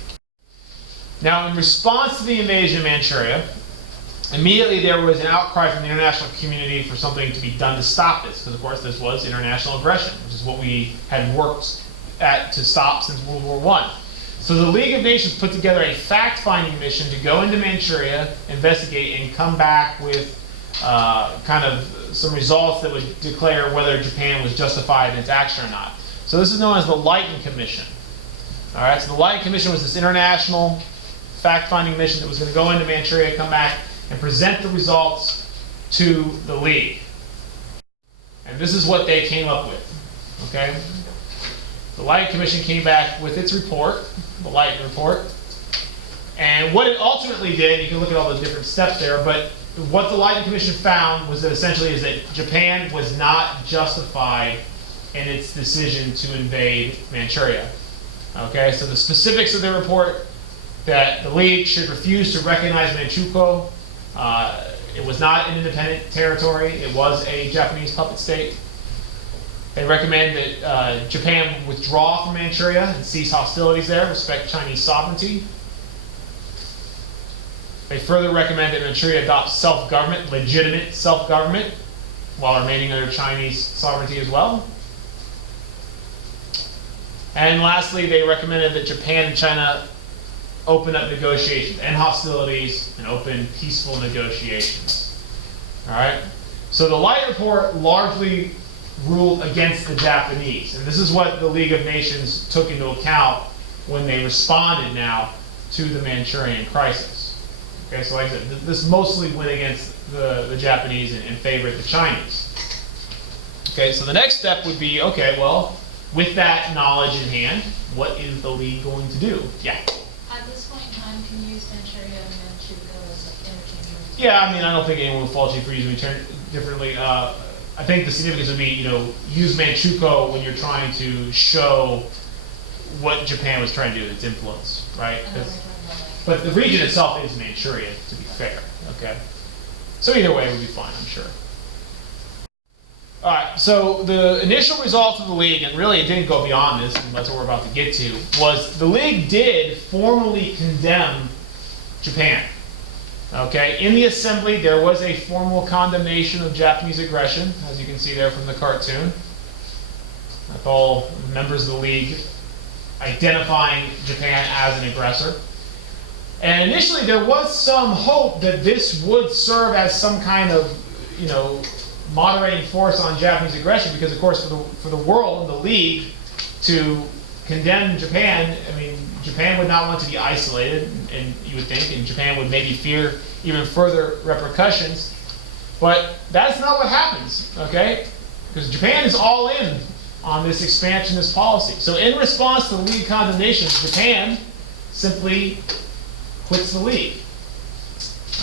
Now, in response to the invasion of Manchuria, immediately there was an outcry from the international community for something to be done to stop this, because of course this was international aggression, which is what we had worked at to stop since World War I. So the League of Nations put together a fact-finding mission to go into Manchuria, investigate, and come back with kind of some results that would declare whether Japan was justified in its action or not. So this is known as the Lighton Commission. All right, so the Lighton Commission was this international fact-finding mission that was going to go into Manchuria, come back, and present the results to the League. And this is what they came up with, okay? The Lighton Commission came back with its report, the Lighton Report, and what it ultimately did, you can look at all the different steps there, but what the Lighton Commission found was that essentially is that Japan was not justified in its decision to invade Manchuria. Okay, so the specifics of the report, that the League should refuse to recognize Manchukuo. It was not an independent territory, it was a Japanese puppet state. They recommend that Japan withdraw from Manchuria and cease hostilities there, respect Chinese sovereignty. They further recommend that Manchuria adopt self-government, legitimate self-government, while remaining under Chinese sovereignty as well. And lastly, they recommended that Japan and China open up negotiations, end hostilities, and open peaceful negotiations. All right? So the Light Report largely ruled against the Japanese. And this is what the League of Nations took into account when they responded now to the Manchurian crisis. Okay, so like I said, this mostly went against the Japanese and in favor of the Chinese. Okay, so the next step would be, okay, well, with that knowledge in hand, what is the League going to do? Yeah? At this point in time, can you use Manchuria and Manchukuo as like interchangeable? Yeah, I mean, I don't think anyone would fault you for using it differently. I think the significance would be, use Manchukuo when you're trying to show what Japan was trying to do, its influence, right? But the region itself is Manchuria, to be fair, okay? So either way would be fine, I'm sure. All right, so the initial result of the League, and really it didn't go beyond this, and that's what we're about to get to, was the League did formally condemn Japan. Okay, in the assembly there was a formal condemnation of Japanese aggression, as you can see there from the cartoon. With all members of the League identifying Japan as an aggressor. And initially there was some hope that this would serve as some kind of, moderating force on Japanese aggression, because of course for the world and the League to condemn Japan, I mean, Japan would not want to be isolated, and you would think, and Japan would maybe fear even further repercussions. But that's not what happens, okay? Because Japan is all in on this expansionist policy. So in response to the League condemnation, Japan simply quits the League.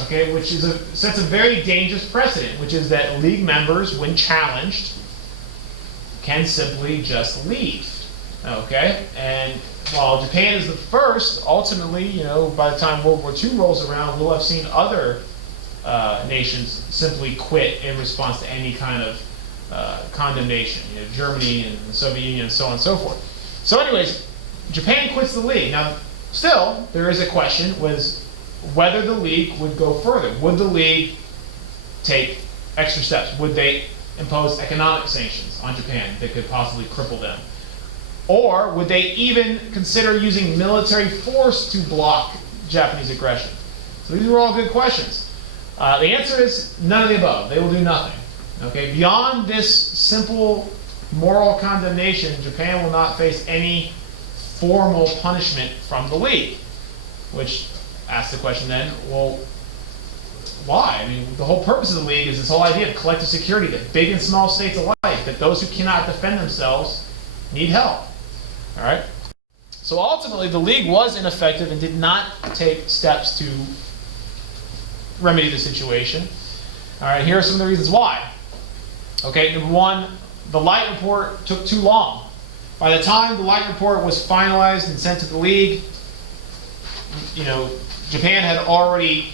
Okay, which sets a very dangerous precedent, which is that League members, when challenged, can simply just leave. Okay, and while Japan is the first, ultimately, by the time World War II rolls around, we'll have seen other nations simply quit in response to any kind of condemnation. Germany and the Soviet Union, and so on and so forth. So, anyways, Japan quits the League. Now, still, there is a question: was whether the League would go further. Would the League take extra steps? Would they impose economic sanctions on Japan that could possibly cripple them? Or would they even consider using military force to block Japanese aggression? So these were all good questions. The answer is none of the above. They will do nothing. Okay? Beyond this simple moral condemnation, Japan will not face any formal punishment from the League. Which asks the question then, well, why? I mean, the whole purpose of the League is this whole idea of collective security, that big and small states alike, that those who cannot defend themselves need help. All right? So ultimately, the League was ineffective and did not take steps to remedy the situation. All right, here are some of the reasons why. Okay, number one, the Light Report took too long. By the time the Light Report was finalized and sent to the League, Japan had already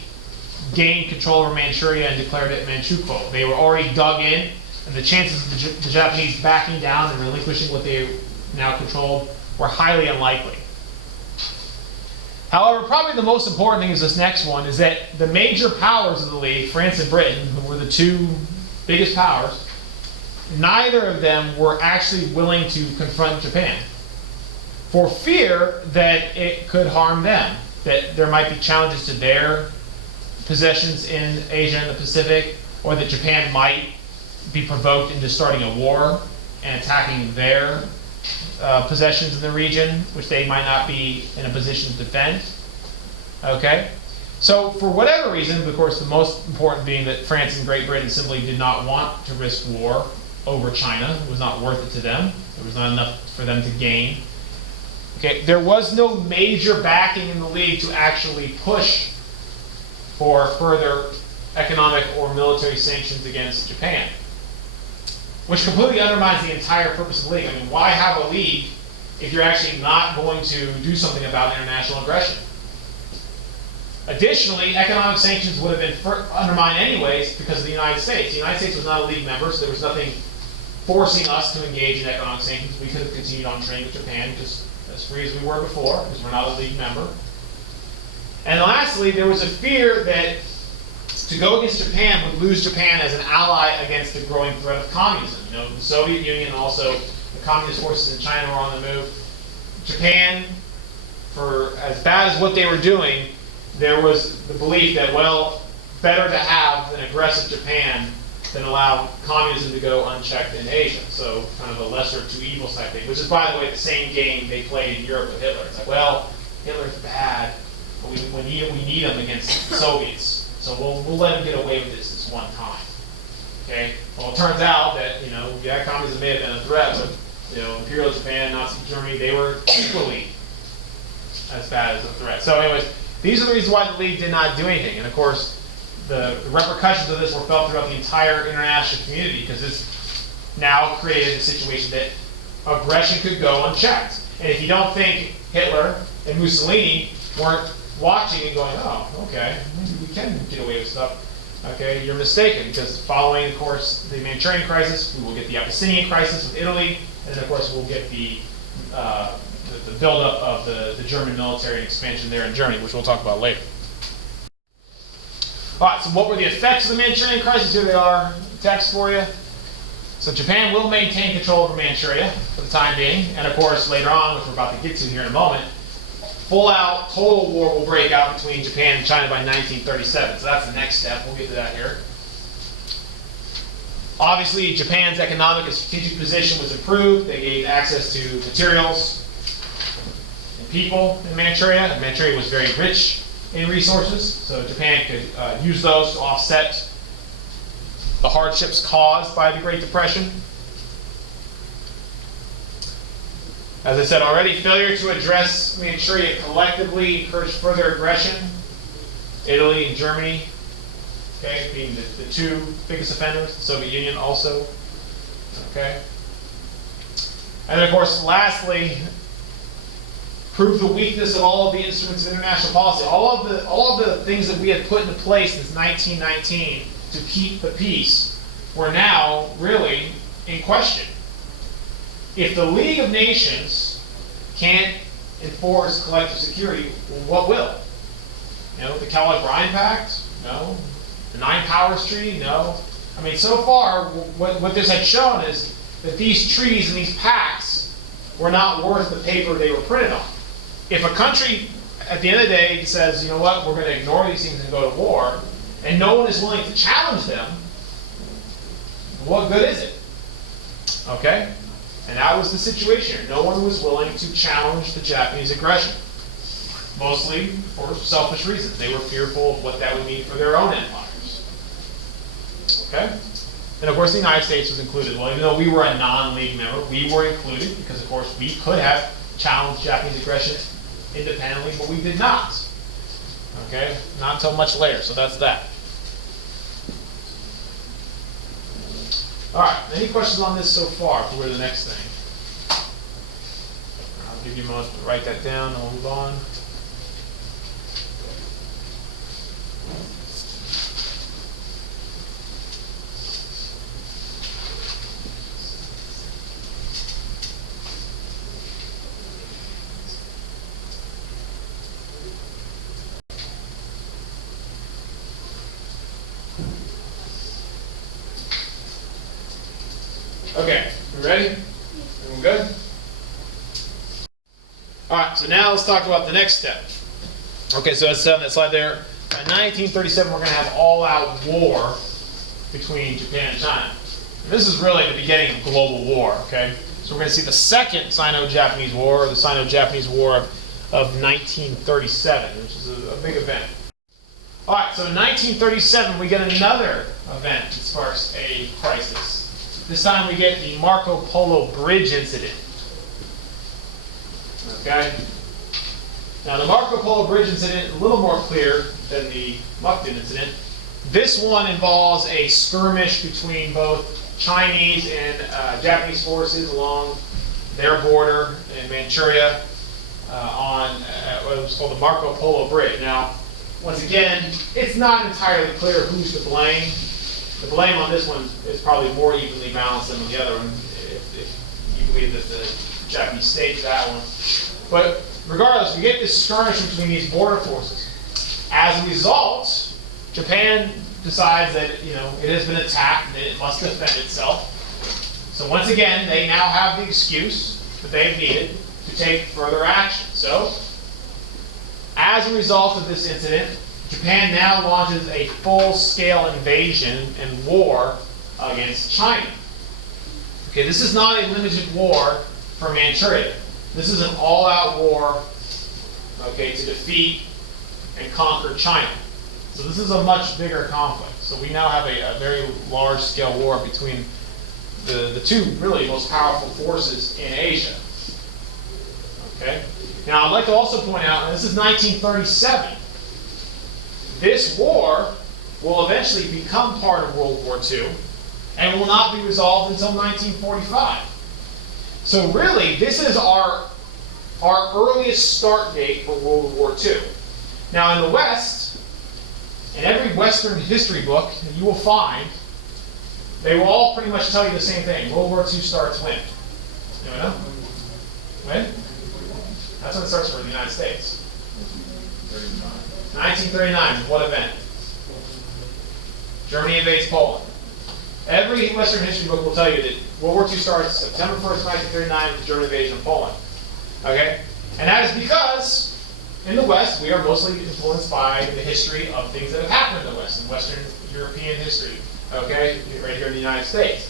gained control over Manchuria and declared it Manchukuo. They were already dug in, and the chances of the Japanese backing down and relinquishing what they now controlled were highly unlikely. However, probably the most important thing is this next one, is that the major powers of the League, France and Britain, who were the two biggest powers, neither of them were actually willing to confront Japan for fear that it could harm them, that there might be challenges to their possessions in Asia and the Pacific, or that Japan might be provoked into starting a war and attacking their possessions in the region, which they might not be in a position to defend. Okay? So for whatever reason, of course the most important being that France and Great Britain simply did not want to risk war over China. It was not worth it to them. There was not enough for them to gain. Okay, there was no major backing in the League to actually push for further economic or military sanctions against Japan, which completely undermines the entire purpose of the League. I mean, why have a League if you're actually not going to do something about international aggression? Additionally, economic sanctions would have been undermined anyways because of the United States. The United States was not a League member, so there was nothing forcing us to engage in economic sanctions. We could have continued on trading with Japan just as free as we were before, because we're not a League member. And lastly, there was a fear that to go against Japan would lose Japan as an ally against the growing threat of communism. You know, the Soviet Union and also the communist forces in China were on the move. Japan, for as bad as what they were doing, there was the belief that, well, better to have an aggressive Japan than allow communism to go unchecked in Asia. So kind of a lesser of two evils type thing, which is, by the way, the same game they played in Europe with Hitler. It's like, well, Hitler's bad, but we need him against the Soviets. So we'll let him get away with this one time. Okay? Well, it turns out that, yeah, communism may have been a threat, but, Imperial Japan, Nazi Germany, they were equally as bad as a threat. So anyways, these are the reasons why the League did not do anything. And of course, the repercussions of this were felt throughout the entire international community, because this now created a situation that aggression could go unchecked. And if you don't think Hitler and Mussolini weren't watching and going, oh, okay, maybe we can get away with stuff, okay, you're mistaken, because following, of course, the Manchurian crisis, we will get the Abyssinian crisis with Italy, and then, of course, we'll get the buildup of the German military and expansion there in Germany, which we'll talk about later. All right, so what were the effects of the Manchurian crisis? Here they are, text for you. So Japan will maintain control over Manchuria for the time being, and of course later on, which we're about to get to here in a moment, full-out total war will break out between Japan and China by 1937. So that's the next step. We'll get to that here. Obviously, Japan's economic and strategic position was improved. They gained access to materials and people in Manchuria. And Manchuria was very rich in resources, so Japan could use those to offset the hardships caused by the Great Depression. As I said already, failure to address Manchuria collectively encouraged further aggression. Italy and Germany, okay, being the two biggest offenders, the Soviet Union also, okay. And then, of course, lastly, prove the weakness of all of the instruments of international policy. All of the things that we had put into place since 1919 to keep the peace were now really in question. If the League of Nations can't enforce collective security, what will? The Kellogg-Briand Pact? No. The Nine Powers Treaty? No. I mean, so far, what this had shown is that these treaties and these pacts were not worth the paper they were printed on. If a country, at the end of the day, says, you know what, we're going to ignore these things and go to war, and no one is willing to challenge them, what good is it? Okay? And that was the situation here. No one was willing to challenge the Japanese aggression. Mostly for selfish reasons. They were fearful of what that would mean for their own empires. Okay? And of course the United States was included. Well, even though we were a non-League member, we were included because of course we could have challenged Japanese aggression independently, but we did not. Okay? Not until much later, so that's that. Alright, any questions on this so far before the next thing? I'll give you a moment to write that down and we'll move on. Okay, we ready? Everyone good? Alright, so now let's talk about the next step. Okay, so that's on that slide there. By 1937, we're going to have all-out war between Japan and China. And this is really the beginning of global war, okay? So we're going to see the second Sino-Japanese War, or the Sino-Japanese War of 1937, which is a big event. All right, so in 1937, we get another event that sparks a crisis. This time we get the Marco Polo Bridge incident. Okay? Now, the Marco Polo Bridge incident, a little more clear than the Mukden incident. This one involves a skirmish between both Chinese and Japanese forces along their border in Manchuria on what was called the Marco Polo Bridge. Now, once again, it's not entirely clear who's to blame. The blame on this one is probably more evenly balanced than on the other one, if you believe that the Japanese staged that one. But regardless, we get this skirmish between these border forces. As a result, Japan decides that it has been attacked and that it must defend itself. So once again, they now have the excuse that they've needed to take further action. So, as a result of this incident, Japan now launches a full-scale invasion and war against China. Okay, this is not a limited war for Manchuria. This is an all-out war, okay, to defeat and conquer China. So this is a much bigger conflict. So we now have a very large-scale war between the two really most powerful forces in Asia. Okay. Now I'd like to also point out, and this is 1937. This war will eventually become part of World War II and will not be resolved until 1945. So really, this is our earliest start date for World War II. Now in the West, in every Western history book that you will find, they will all pretty much tell you the same thing. World War II starts when? You know? When? That's when it starts for the United States. 1939, what event? Germany invades Poland. Every Western history book will tell you that World War II starts September 1st, 1939 with the German invasion of Poland. Okay? And that is because in the West, we are mostly influenced by the history of things that have happened in the West, in Western European history, okay, right here in the United States.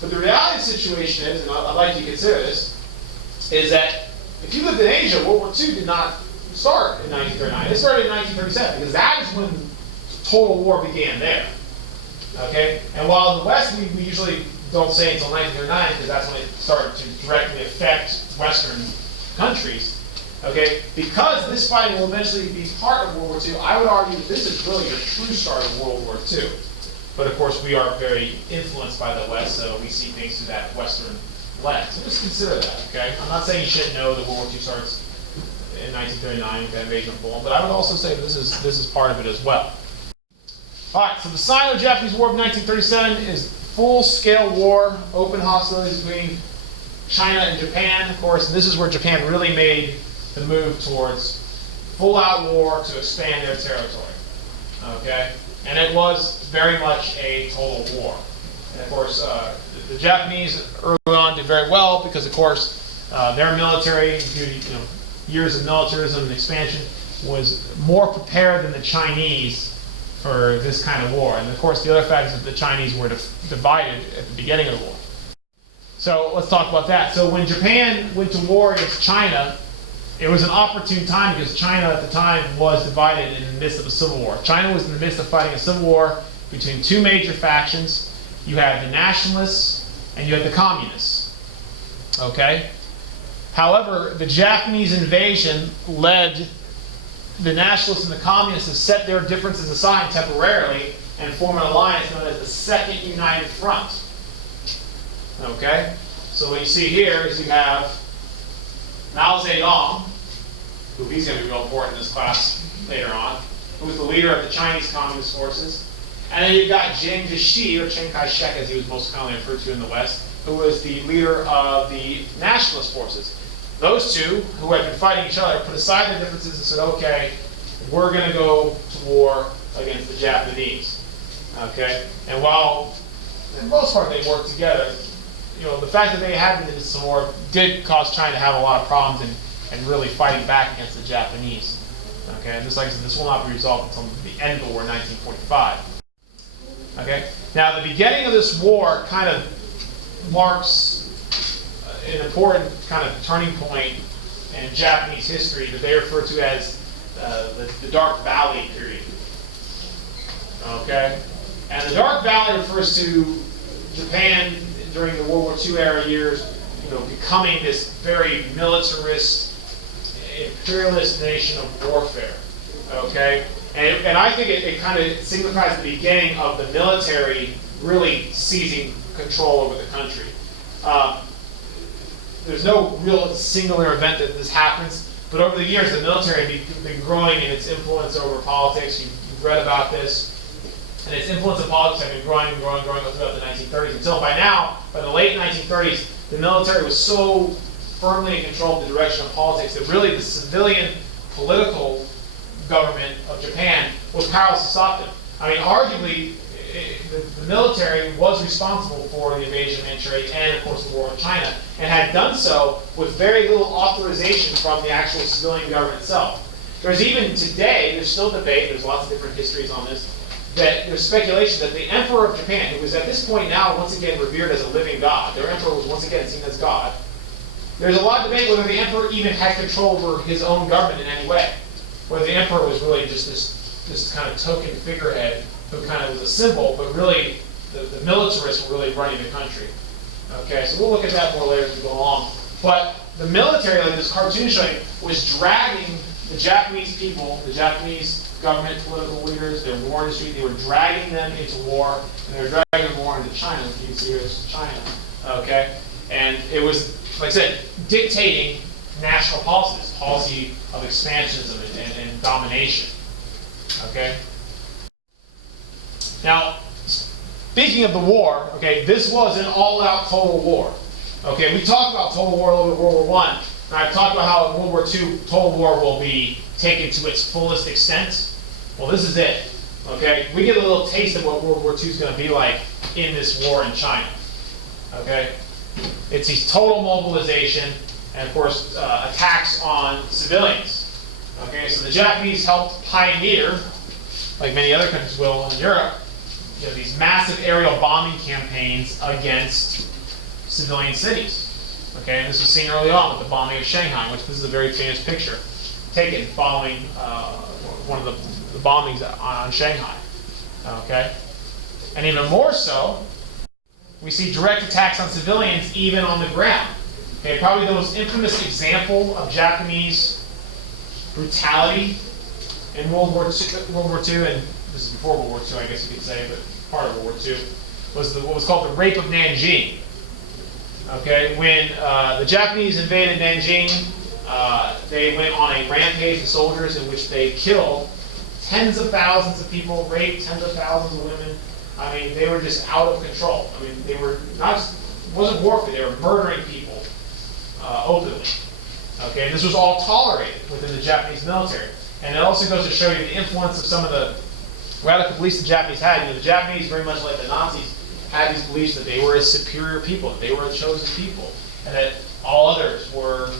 But the reality of the situation is, and I'd like you to consider this, is that if you lived in Asia, World War II did not start in 1939. It started in 1937, because that is when total war began there. Okay? And while in the West, we usually don't say until 1939, because that's when it started to directly affect Western countries. Okay, because this fighting will eventually be part of World War II, I would argue that this is really the true start of World War II. But of course, we are very influenced by the West, so we see things through that Western lens. So just consider that, okay? I'm not saying you shouldn't know that World War II starts in 1939 with the invasion of Poland, but I would also say this is part of it as well. All right, so the Sino-Japanese War of 1937 is full-scale war, open hostilities between China and Japan. Of course, this is where Japan really made the move towards full-out war to expand their territory, okay? And it was very much a total war. And of course, the Japanese early on did very well because, of course, their military, due to years of militarism and expansion, was more prepared than the Chinese for this kind of war. And of course, the other fact is that the Chinese were divided at the beginning of the war. So let's talk about that. So when Japan went to war against China, it was an opportune time because China at the time was divided in the midst of a civil war. China was in the midst of fighting a civil war between two major factions. You had the nationalists and you had the communists. Okay? However, the Japanese invasion led the nationalists and the communists to set their differences aside temporarily and form an alliance known as the Second United Front. Okay? So what you see here is you have Mao Zedong, who he's going to be real important in this class later on, who was the leader of the Chinese Communist forces. And then you've got Jiang Jiechi, or Chiang Kai-shek as he was most commonly referred to in the West, who was the leader of the nationalist forces. Those two, who had been fighting each other, put aside their differences and said, okay, we're going to go to war against the Japanese. Okay? And while, for the most part, they worked together, the fact that they had been in this war did cause China to have a lot of problems and really fighting back against the Japanese. Okay? And just like I said, this will not be resolved until the end of the war in 1945. Okay? Now, the beginning of this war kind of marks an important kind of turning point in Japanese history that they refer to as the Dark Valley period. Okay? And the Dark Valley refers to Japan during the World War II era years, becoming this very militarist, imperialist nation of warfare. Okay? And I think it kind of signifies the beginning of the military really seizing control over the country. There's no real singular event that this happens, but over the years, the military has been growing in its influence over politics. You've read about this. And its influence in politics had been growing throughout the 1930s, until by now, by the late 1930s, the military was so firmly in control of the direction of politics that really the civilian political government of Japan was powerless to stop them. I mean, arguably, the military was responsible for the invasion of Manchuria and, of course, the war with China, and had done so with very little authorization from the actual civilian government itself. There's even today, there's still debate, there's lots of different histories on this, that there's speculation that the Emperor of Japan, who was at this point now once again revered as a living god, their emperor was once again seen as God, there's a lot of debate whether the emperor even had control over his own government in any way. Whether the emperor was really just this kind of token figurehead who kind of was a symbol, but really the militarists were really running the country. Okay, so we'll look at that more later as we go along. But the military, like this cartoon showing, was dragging the Japanese people, the Japanese government, political leaders, their war industry, they were dragging them into war, and they were dragging them more into China, which you can see here is China. Okay? And it was, like I said, dictating national policies, policy of expansionism and domination. Okay? Now, speaking of the war, okay, this was an all-out total war. Okay, we talked about total war over World War I, and I've talked about how in World War II, total war will be taken to its fullest extent. Well, this is it. Okay, we get a little taste of what World War II is going to be like in this war in China. Okay, it's these total mobilization and, of course, attacks on civilians. Okay, so the Japanese helped pioneer, like many other countries will in Europe, these massive aerial bombing campaigns against civilian cities. Okay, and this was seen early on with the bombing of Shanghai, which this is a very famous picture taken following one of the bombings on Shanghai. Okay, and even more so, we see direct attacks on civilians even on the ground. Okay, probably the most infamous example of Japanese brutality in World War II, and this is before World War II, I guess you could say, but part of World War II, was what was called the Rape of Nanjing. Okay, when the Japanese invaded Nanjing, they went on a rampage of soldiers in which they killed tens of thousands of people, raped tens of thousands of women. I mean, they were just out of control. I mean, they were not just, it wasn't warfare, they were murdering people openly. Okay, and this was all tolerated within the Japanese military. And it also goes to show you the influence of some of the radical beliefs the Japanese had. The Japanese, very much like the Nazis, had these beliefs that they were a superior people, that they were a chosen people, and that all others were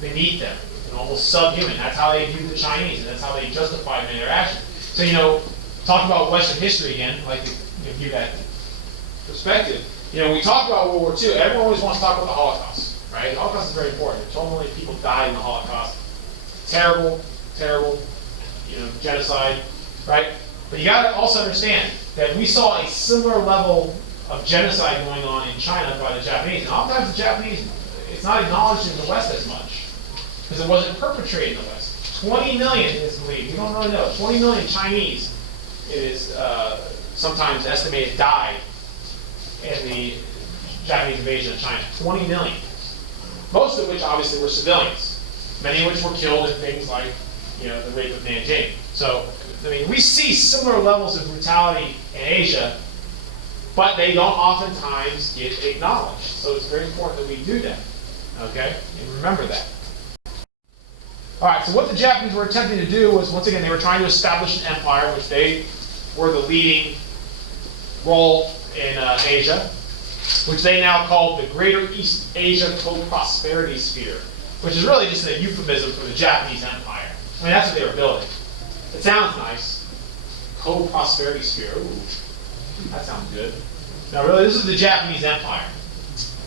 beneath them, and almost subhuman. That's how they viewed the Chinese, and that's how they justified their actions. So, talk about Western history again, like to give that perspective. We talk about World War II, everyone always wants to talk about the Holocaust, right? The Holocaust is very important. 12 million people died in the Holocaust. Terrible, genocide, right? But you got to also understand that we saw a similar level of genocide going on in China by the Japanese. And oftentimes the Japanese, it's not acknowledged in the West as much, because it wasn't perpetrated in the West. 20 million is believed, we don't really know, 20 million Chinese, it is sometimes estimated, died in the Japanese invasion of China. 20 million. Most of which obviously were civilians, many of which were killed in things like the rape of Nanjing. So, we see similar levels of brutality in Asia, but they don't oftentimes get acknowledged. So it's very important that we do that, okay? And remember that. All right, so what the Japanese were attempting to do was, once again, they were trying to establish an empire, which they were the leading role in Asia, which they now called the Greater East Asia Co-Prosperity Sphere, which is really just a euphemism for the Japanese Empire. That's what they were building. It sounds nice. Co-prosperity sphere. Ooh. That sounds good. Now really, this is the Japanese Empire.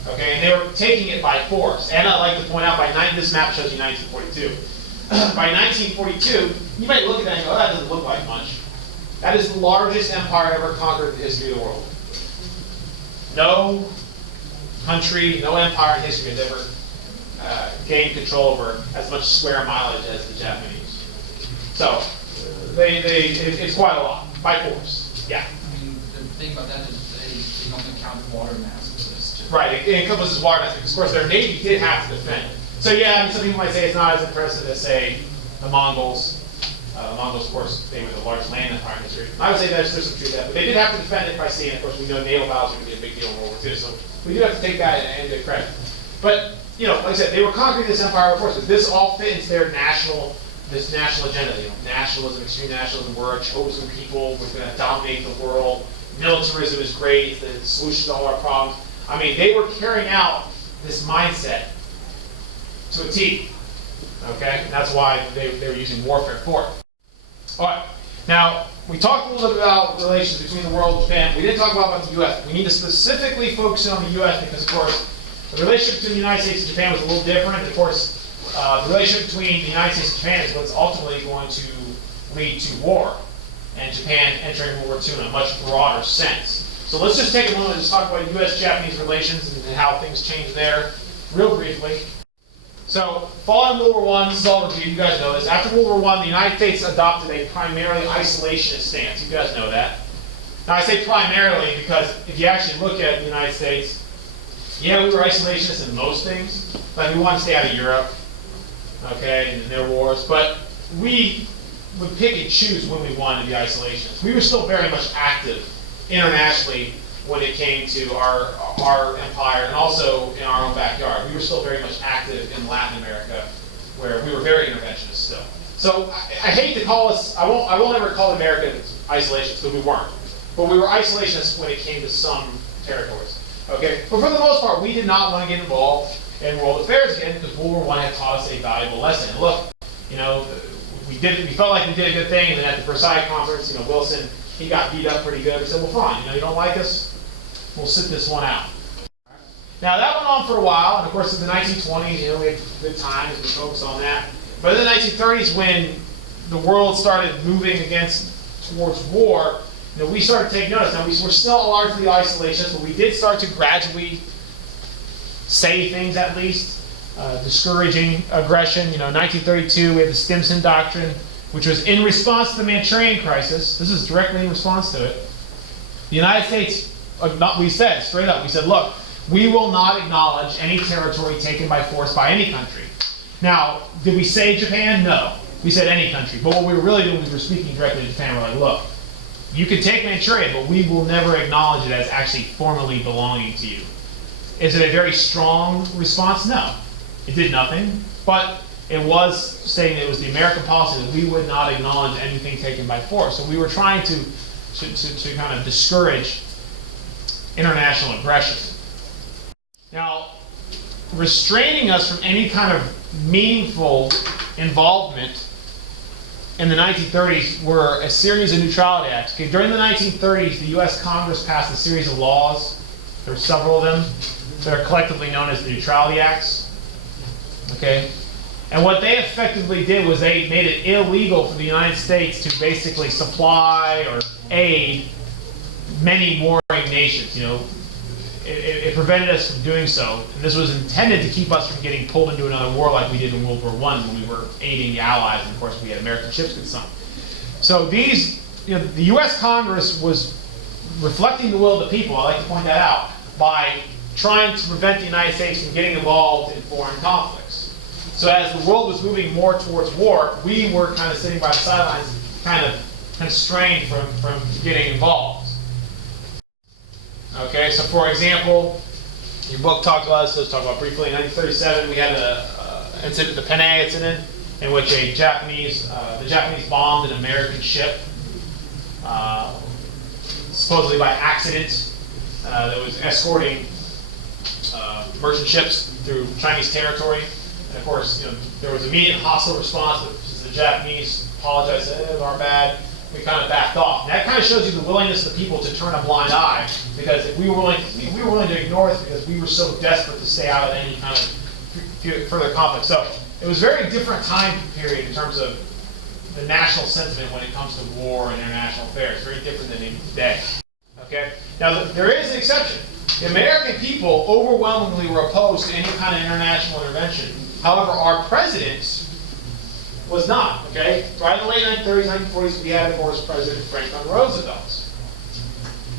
Okay, and they were taking it by force. And I'd like to point out, this map shows you 1942. By 1942, you might look at that and go, oh, that doesn't look like much. That is the largest empire ever conquered in the history of the world. No country, no empire in history has ever gained control over as much square mileage as the Japanese. So, it's quite a lot, by force. Yeah. I mean, the thing about that is they don't count water mass. So it's just Right, it encompasses water mass because, of course, their navy did have to defend it. So yeah, I mean, some people might say it's not as impressive as, say, the Mongols. The Mongols, of course, they were the largest land empire in history. I would say there's some truth to that, but they did have to defend it by sea. And of course, we know naval battles are going to be a big deal in World War II, so we do have to take that and give credit. But you know, like I said, they were conquering this empire by force. But this all fit into their national agenda. You know, nationalism, extreme nationalism. We're a chosen people. We're going to dominate the world. Militarism is great. It's the solution to all our problems. I mean, they were carrying out this mindset to a T. Okay, and that's why they were using warfare for it. All right. Now, we talked a little bit about relations between the world and Japan. We didn't talk about the U.S. We need to specifically focus on the U.S. because, of course, the relationship between the United States and Japan was a little different. Of course, the relationship between the United States and Japan is what's ultimately going to lead to war, and Japan entering World War II in a much broader sense. So let's just take a moment and just talk about U.S.-Japanese relations and how things changed there, real briefly. So, following World War I, this is all review, you guys know this. After World War I, the United States adopted a primarily isolationist stance. You guys know that. Now, I say primarily because if you actually look at the United States, yeah, we were isolationists in most things. Like, we wanted to stay out of Europe, okay, and their wars, but we would pick and choose when we wanted to be isolationists. We were still very much active internationally when it came to our empire and also in our own backyard. We were still very much active in Latin America, where we were very interventionist still. So I hate to call us, I won't ever call America isolationists, because we weren't. But we were isolationists when it came to some territories. Okay? But for the most part, we did not want to get involved in world affairs again, because World War I had taught us a valuable lesson. And look, you know, we felt like we did a good thing, and then at the Versailles conference, you know, Wilson, he got beat up pretty good. We said, well, fine, you know, you don't like us? We'll sit this one out. Now, that went on for a while, and of course, in the 1920s, you know, we had good times, we focused on that. But in the 1930s, when the world started moving towards war, you know, we started to take notice. Now, we're still largely isolationist, but we did start to gradually say things, at least, discouraging aggression. You know, in 1932, we had the Stimson Doctrine, which was in response to the Manchurian crisis. This is directly in response to it. The United States, we said straight up, we said, look, we will not acknowledge any territory taken by force by any country. Now, did we say Japan? No. We said any country. But what we were really doing was we were speaking directly to Japan. We're like, look, you can take Manchuria, but we will never acknowledge it as actually formally belonging to you. Is it a very strong response? No. It did nothing. But it was saying it was the American policy that we would not acknowledge anything taken by force. So we were trying to kind of discourage international aggression. Now, restraining us from any kind of meaningful involvement in the 1930s were a series of neutrality acts. Okay, during the 1930s, the U.S. Congress passed a series of laws. There were several of them. They're collectively known as the Neutrality Acts. Okay? And what they effectively did was they made it illegal for the United States to basically supply or aid many warring nations. You know, it prevented us from doing so. And this was intended to keep us from getting pulled into another war like we did in World War I when we were aiding the Allies, and of course we had American ships get sunk. So these, you know, the U.S. Congress was reflecting the will of the people. I like to point that out by trying to prevent the United States from getting involved in foreign conflicts. So as the world was moving more towards war, we were kind of sitting by the sidelines, kind of constrained from getting involved. Okay, so for example, your book talked about this. Let's talk about briefly. In 1937, we had the Panay incident, in which the Japanese bombed an American ship, supposedly by accident, that was escorting merchant ships through Chinese territory. And of course, you know, there was immediate hostile response. The Japanese apologized, said, "Our bad. we kind of backed off. And that kind of shows you the willingness of the people to turn a blind eye, because if we were willing to ignore this because we were so desperate to stay out of any kind of further conflict. So it was a very different time period in terms of the national sentiment when it comes to war and international affairs. Very different than today. Okay? Now there is an exception. The American people overwhelmingly were opposed to any kind of international intervention. However, our president was not, okay? Right in the late 1930s, 1940s, we had, of course, President Franklin Roosevelt.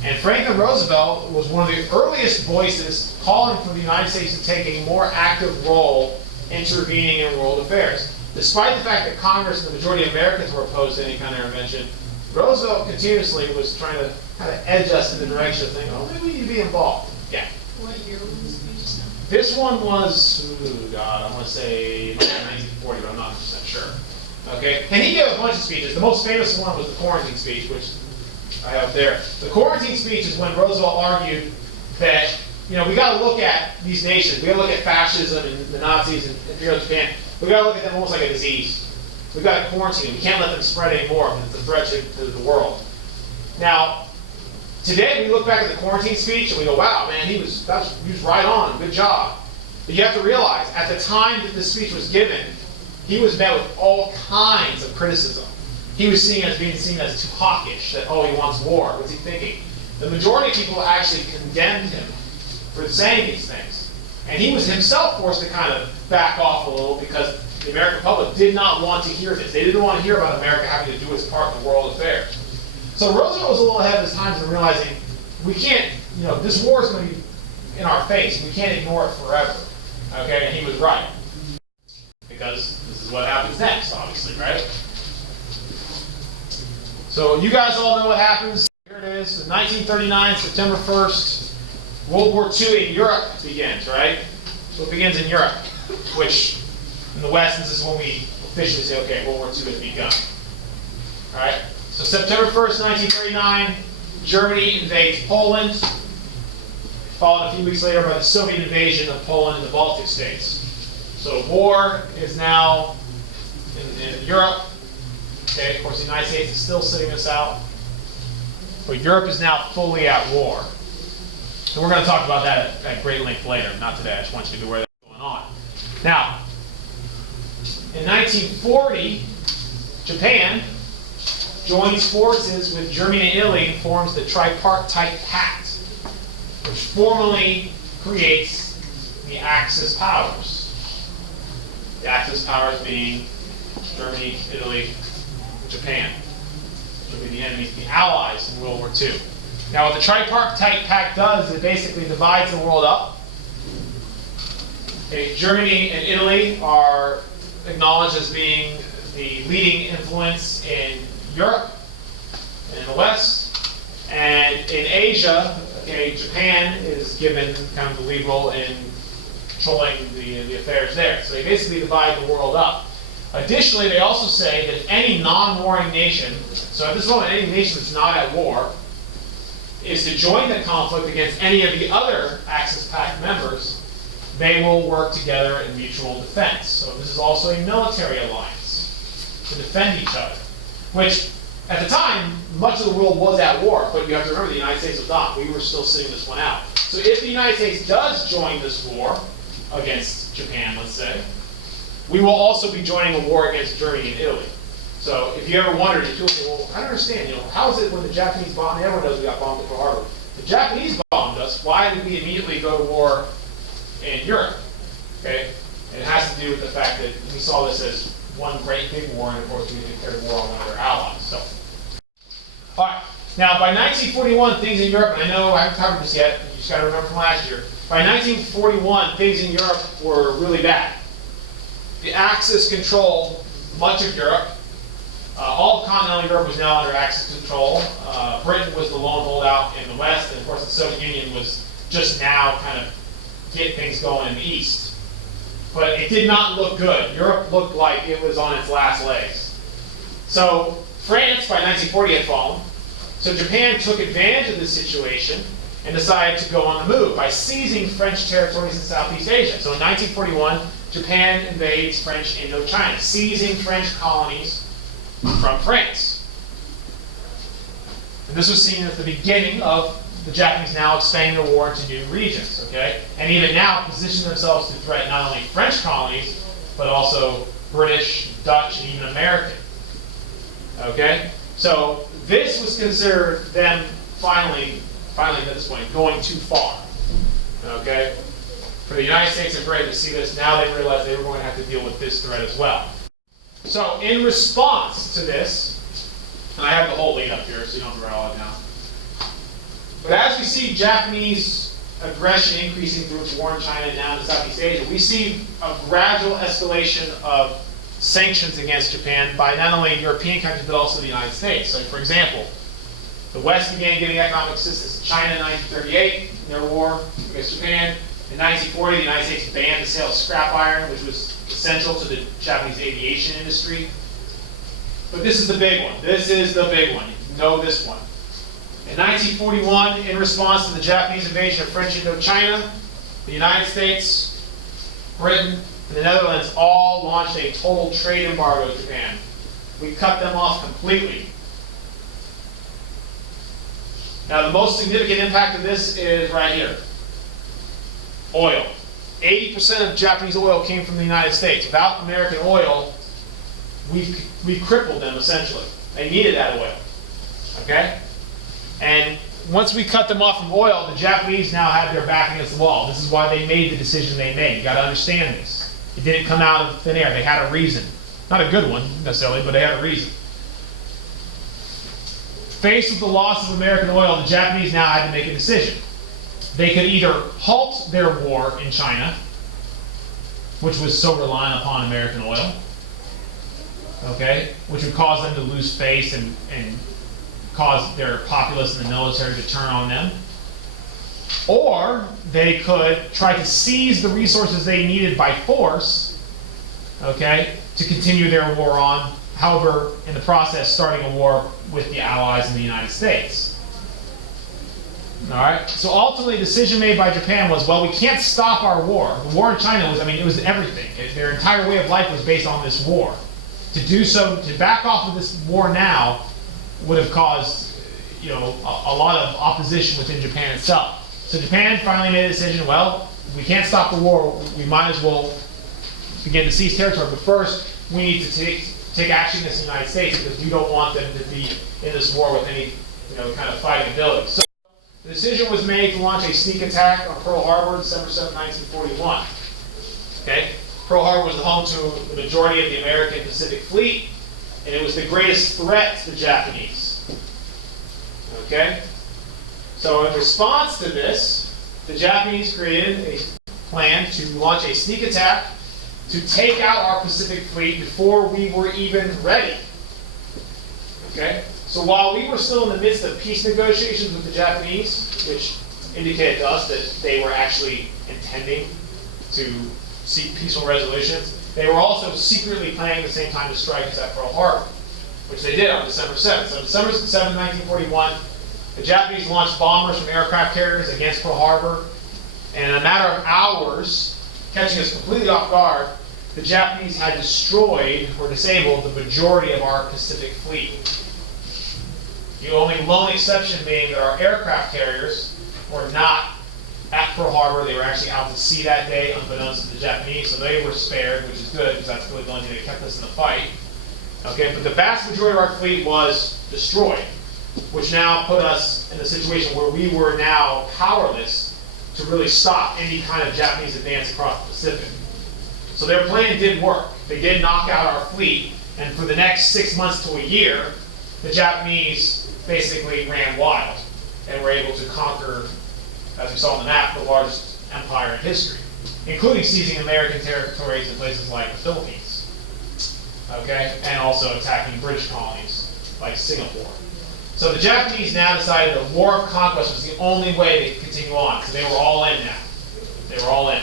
And Franklin Roosevelt was one of the earliest voices calling for the United States to take a more active role intervening in world affairs. Despite the fact that Congress and the majority of Americans were opposed to any kind of intervention, Roosevelt continuously was trying to kind of edge us in the direction of thinking, oh, maybe we need to be involved. Yeah. What year was the speech now? This one was, oh God, I want to say 1940, but I'm not 100% sure. Okay, and he gave a bunch of speeches. The most famous one was the quarantine speech, which I have there. The quarantine speech is when Roosevelt argued that, you know, we got to look at these nations. We got to look at fascism and the Nazis and Imperial Japan. We got to look at them almost like a disease. We got to quarantine them. We can't let them spread anymore because it's a threat to the world. Now, today we look back at the quarantine speech and we go, wow, man, he was right on. Good job. But you have to realize, at the time that this speech was given, he was met with all kinds of criticism. He was being seen as too hawkish, that, oh, he wants war. What's he thinking? The majority of people actually condemned him for saying these things. And he was himself forced to kind of back off a little because the American public did not want to hear this. They didn't want to hear about America having to do its part in world affairs. So Roosevelt was a little ahead of his times in realizing we can't, you know, this war is going to be in our face. We can't ignore it forever. Okay, and he was right. Because this is what happens next, obviously, right? So you guys all know what happens. Here it is, in 1939, September 1st, World War II in Europe begins, right? So it begins in Europe, which in the West, this is when we officially say, okay, World War II has begun. All right? So September 1st, 1939, Germany invades Poland, followed a few weeks later by the Soviet invasion of Poland and the Baltic states. So war is now in Europe. Okay, of course, the United States is still sitting this out. But Europe is now fully at war. And we're going to talk about that at great length later. Not today. I just want you to be aware of what's going on. Now, in 1940, Japan joins forces with Germany and Italy and forms the Tripartite Pact, which formally creates the Axis powers. The Axis powers being Germany, Italy, Japan, which will be the enemies, the allies in World War II. Now, what the Tripartite Pact does is it basically divides the world up. Okay, Germany and Italy are acknowledged as being the leading influence in Europe and in the West. And in Asia, okay, Japan is given kind of the lead role in controlling the affairs there. So they basically divide the world up. Additionally, they also say that if any non-warring nation, so at this moment any nation that's not at war, is to join the conflict against any of the other Axis Pact members, they will work together in mutual defense. So this is also a military alliance to defend each other, which at the time, much of the world was at war, but you have to remember the United States was not. We were still sitting this one out. So if the United States does join this war against Japan, let's say, we will also be joining a war against Germany and Italy. So if you ever wondered, if you'll say, well, I don't understand, how is it when the Japanese bombed, everyone knows we got bombed at Pearl Harbor. The Japanese bombed us, why did we immediately go to war in Europe? Okay? And it has to do with the fact that we saw this as one great big war, and of course we declared war on one of their allies. So, all right. Now, by 1941, things in Europe, and I know I haven't covered this yet, you just got to remember from last year. By 1941, things in Europe were really bad. The Axis controlled much of Europe. All of continental Europe was now under Axis control. Britain was the lone holdout in the West, and of course the Soviet Union was just now kind of getting things going in the East. But it did not look good. Europe looked like it was on its last legs. So France, by 1940, had fallen. So Japan took advantage of this situation and decided to go on the move by seizing French territories in Southeast Asia. So in 1941, Japan invades French Indochina, seizing French colonies from France. And this was seen at the beginning of the Japanese now expanding the war into new regions, okay? And even now position themselves to threaten not only French colonies, but also British, Dutch, and even American. Okay? So this was considered them finally at this point, going too far. Okay? For the United States and Britain to see this, now they realized they were going to have to deal with this threat as well. So in response to this, and I have the whole lead up here, so you don't have to write all that down. But as we see Japanese aggression increasing through its war in China and now in Southeast Asia, we see a gradual escalation of sanctions against Japan by not only European countries but also the United States. So for example, the West began giving economic assistance to China in 1938 in their war against Japan. In 1940, the United States banned the sale of scrap iron, which was essential to the Japanese aviation industry. But this is the big one. This is the big one. You know this one. In 1941, in response to the Japanese invasion of French Indochina, the United States, Britain, and the Netherlands all launched a total trade embargo to Japan. We cut them off completely. Now, the most significant impact of this is right here. Oil. 80% of Japanese oil came from the United States. Without American oil, we crippled them, essentially. They needed that oil. Okay? And once we cut them off from oil, the Japanese now had their back against the wall. This is why they made the decision they made. You got to understand this. It didn't come out of thin air. They had a reason. Not a good one, necessarily, but they had a reason. Faced with the loss of American oil, the Japanese now had to make a decision. They could either halt their war in China, which was so reliant upon American oil, okay, which would cause them to lose face and cause their populace and the military to turn on them. Or they could try to seize the resources they needed by force, okay, to continue their war on, however, in the process, starting a war with the Allies and the United States. All right, so ultimately, the decision made by Japan was, well, we can't stop our war. The war in China was, it was everything. Their entire way of life was based on this war. To do so, to back off of this war now, would have caused, a lot of opposition within Japan itself. So Japan finally made a decision, well, we can't stop the war, we might as well begin to seize territory, but first we need to take action against the United States because we don't want them to be in this war with any kind of fighting ability. So the decision was made to launch a sneak attack on Pearl Harbor December 7, 1941. Okay? Pearl Harbor was the home to the majority of the American Pacific Fleet, and it was the greatest threat to the Japanese. Okay? So in response to this, the Japanese created a plan to launch a sneak attack to take out our Pacific Fleet before we were even ready. Okay? So while we were still in the midst of peace negotiations with the Japanese, which indicated to us that they were actually intending to seek peaceful resolutions, they were also secretly planning at the same time to strike us at Pearl Harbor, which they did on December 7th. So December 7, 1941, the Japanese launched bombers from aircraft carriers against Pearl Harbor, and in a matter of hours, catching us completely off guard, the Japanese had destroyed or disabled the majority of our Pacific Fleet. The only lone exception being that our aircraft carriers were not at Pearl Harbor. They were actually out to sea that day, unbeknownst to the Japanese, so they were spared, which is good, because that's really the only thing that kept us in the fight. Okay, but the vast majority of our fleet was destroyed, which now put us in a situation where we were now powerless to really stop any kind of Japanese advance across the Pacific. So their plan did work. They did knock out our fleet, and for the next 6 months to a year, the Japanese basically ran wild and were able to conquer, as we saw on the map, the largest empire in history, including seizing American territories in places like the Philippines, okay, and also attacking British colonies like Singapore. So the Japanese now decided a war of conquest was the only way they could continue on, so they were all in now. They were all in.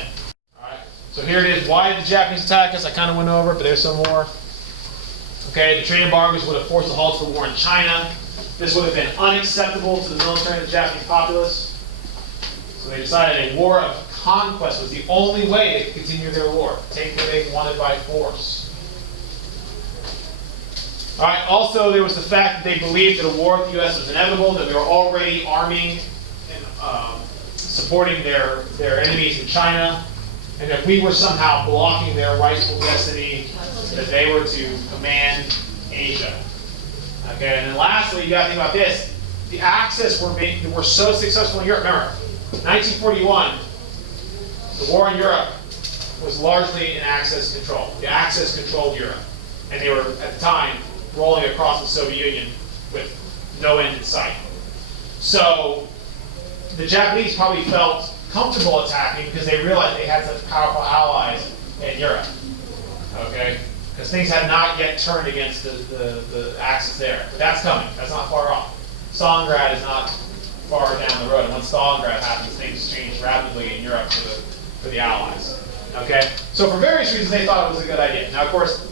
All right. So here it is. Why did the Japanese attack us? I kind of went over it, but there's some more. Okay, the trade embargoes would have forced a halt to the war in China. This would have been unacceptable to the military and the Japanese populace. So they decided a war of conquest was the only way they could continue their war. Take what they wanted by force. All right, also there was the fact that they believed that a war with the US was inevitable, that we were already arming and supporting their enemies in China, and that we were somehow blocking their rightful destiny, that they were to command Asia. Okay, and then lastly, you gotta think about this. The Axis were so successful in Europe. Remember, 1941, the war in Europe was largely in Axis control. The Axis controlled Europe. And they were, at the time, rolling across the Soviet Union with no end in sight. So the Japanese probably felt comfortable attacking because they realized they had such powerful allies in Europe. Okay? Because things had not yet turned against the Axis there. But that's coming. That's not far off. Stalingrad is not far down the road. And once Stalingrad happens, things change rapidly in Europe for the Allies. Okay? So for various reasons, they thought it was a good idea. Now, of course,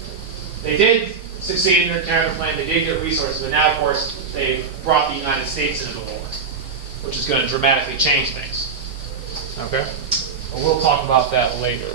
they did succeed in their counter plan. They did get resources. But now, of course, they brought the United States into the war, which is going to dramatically change things. Okay? But we'll talk about that later.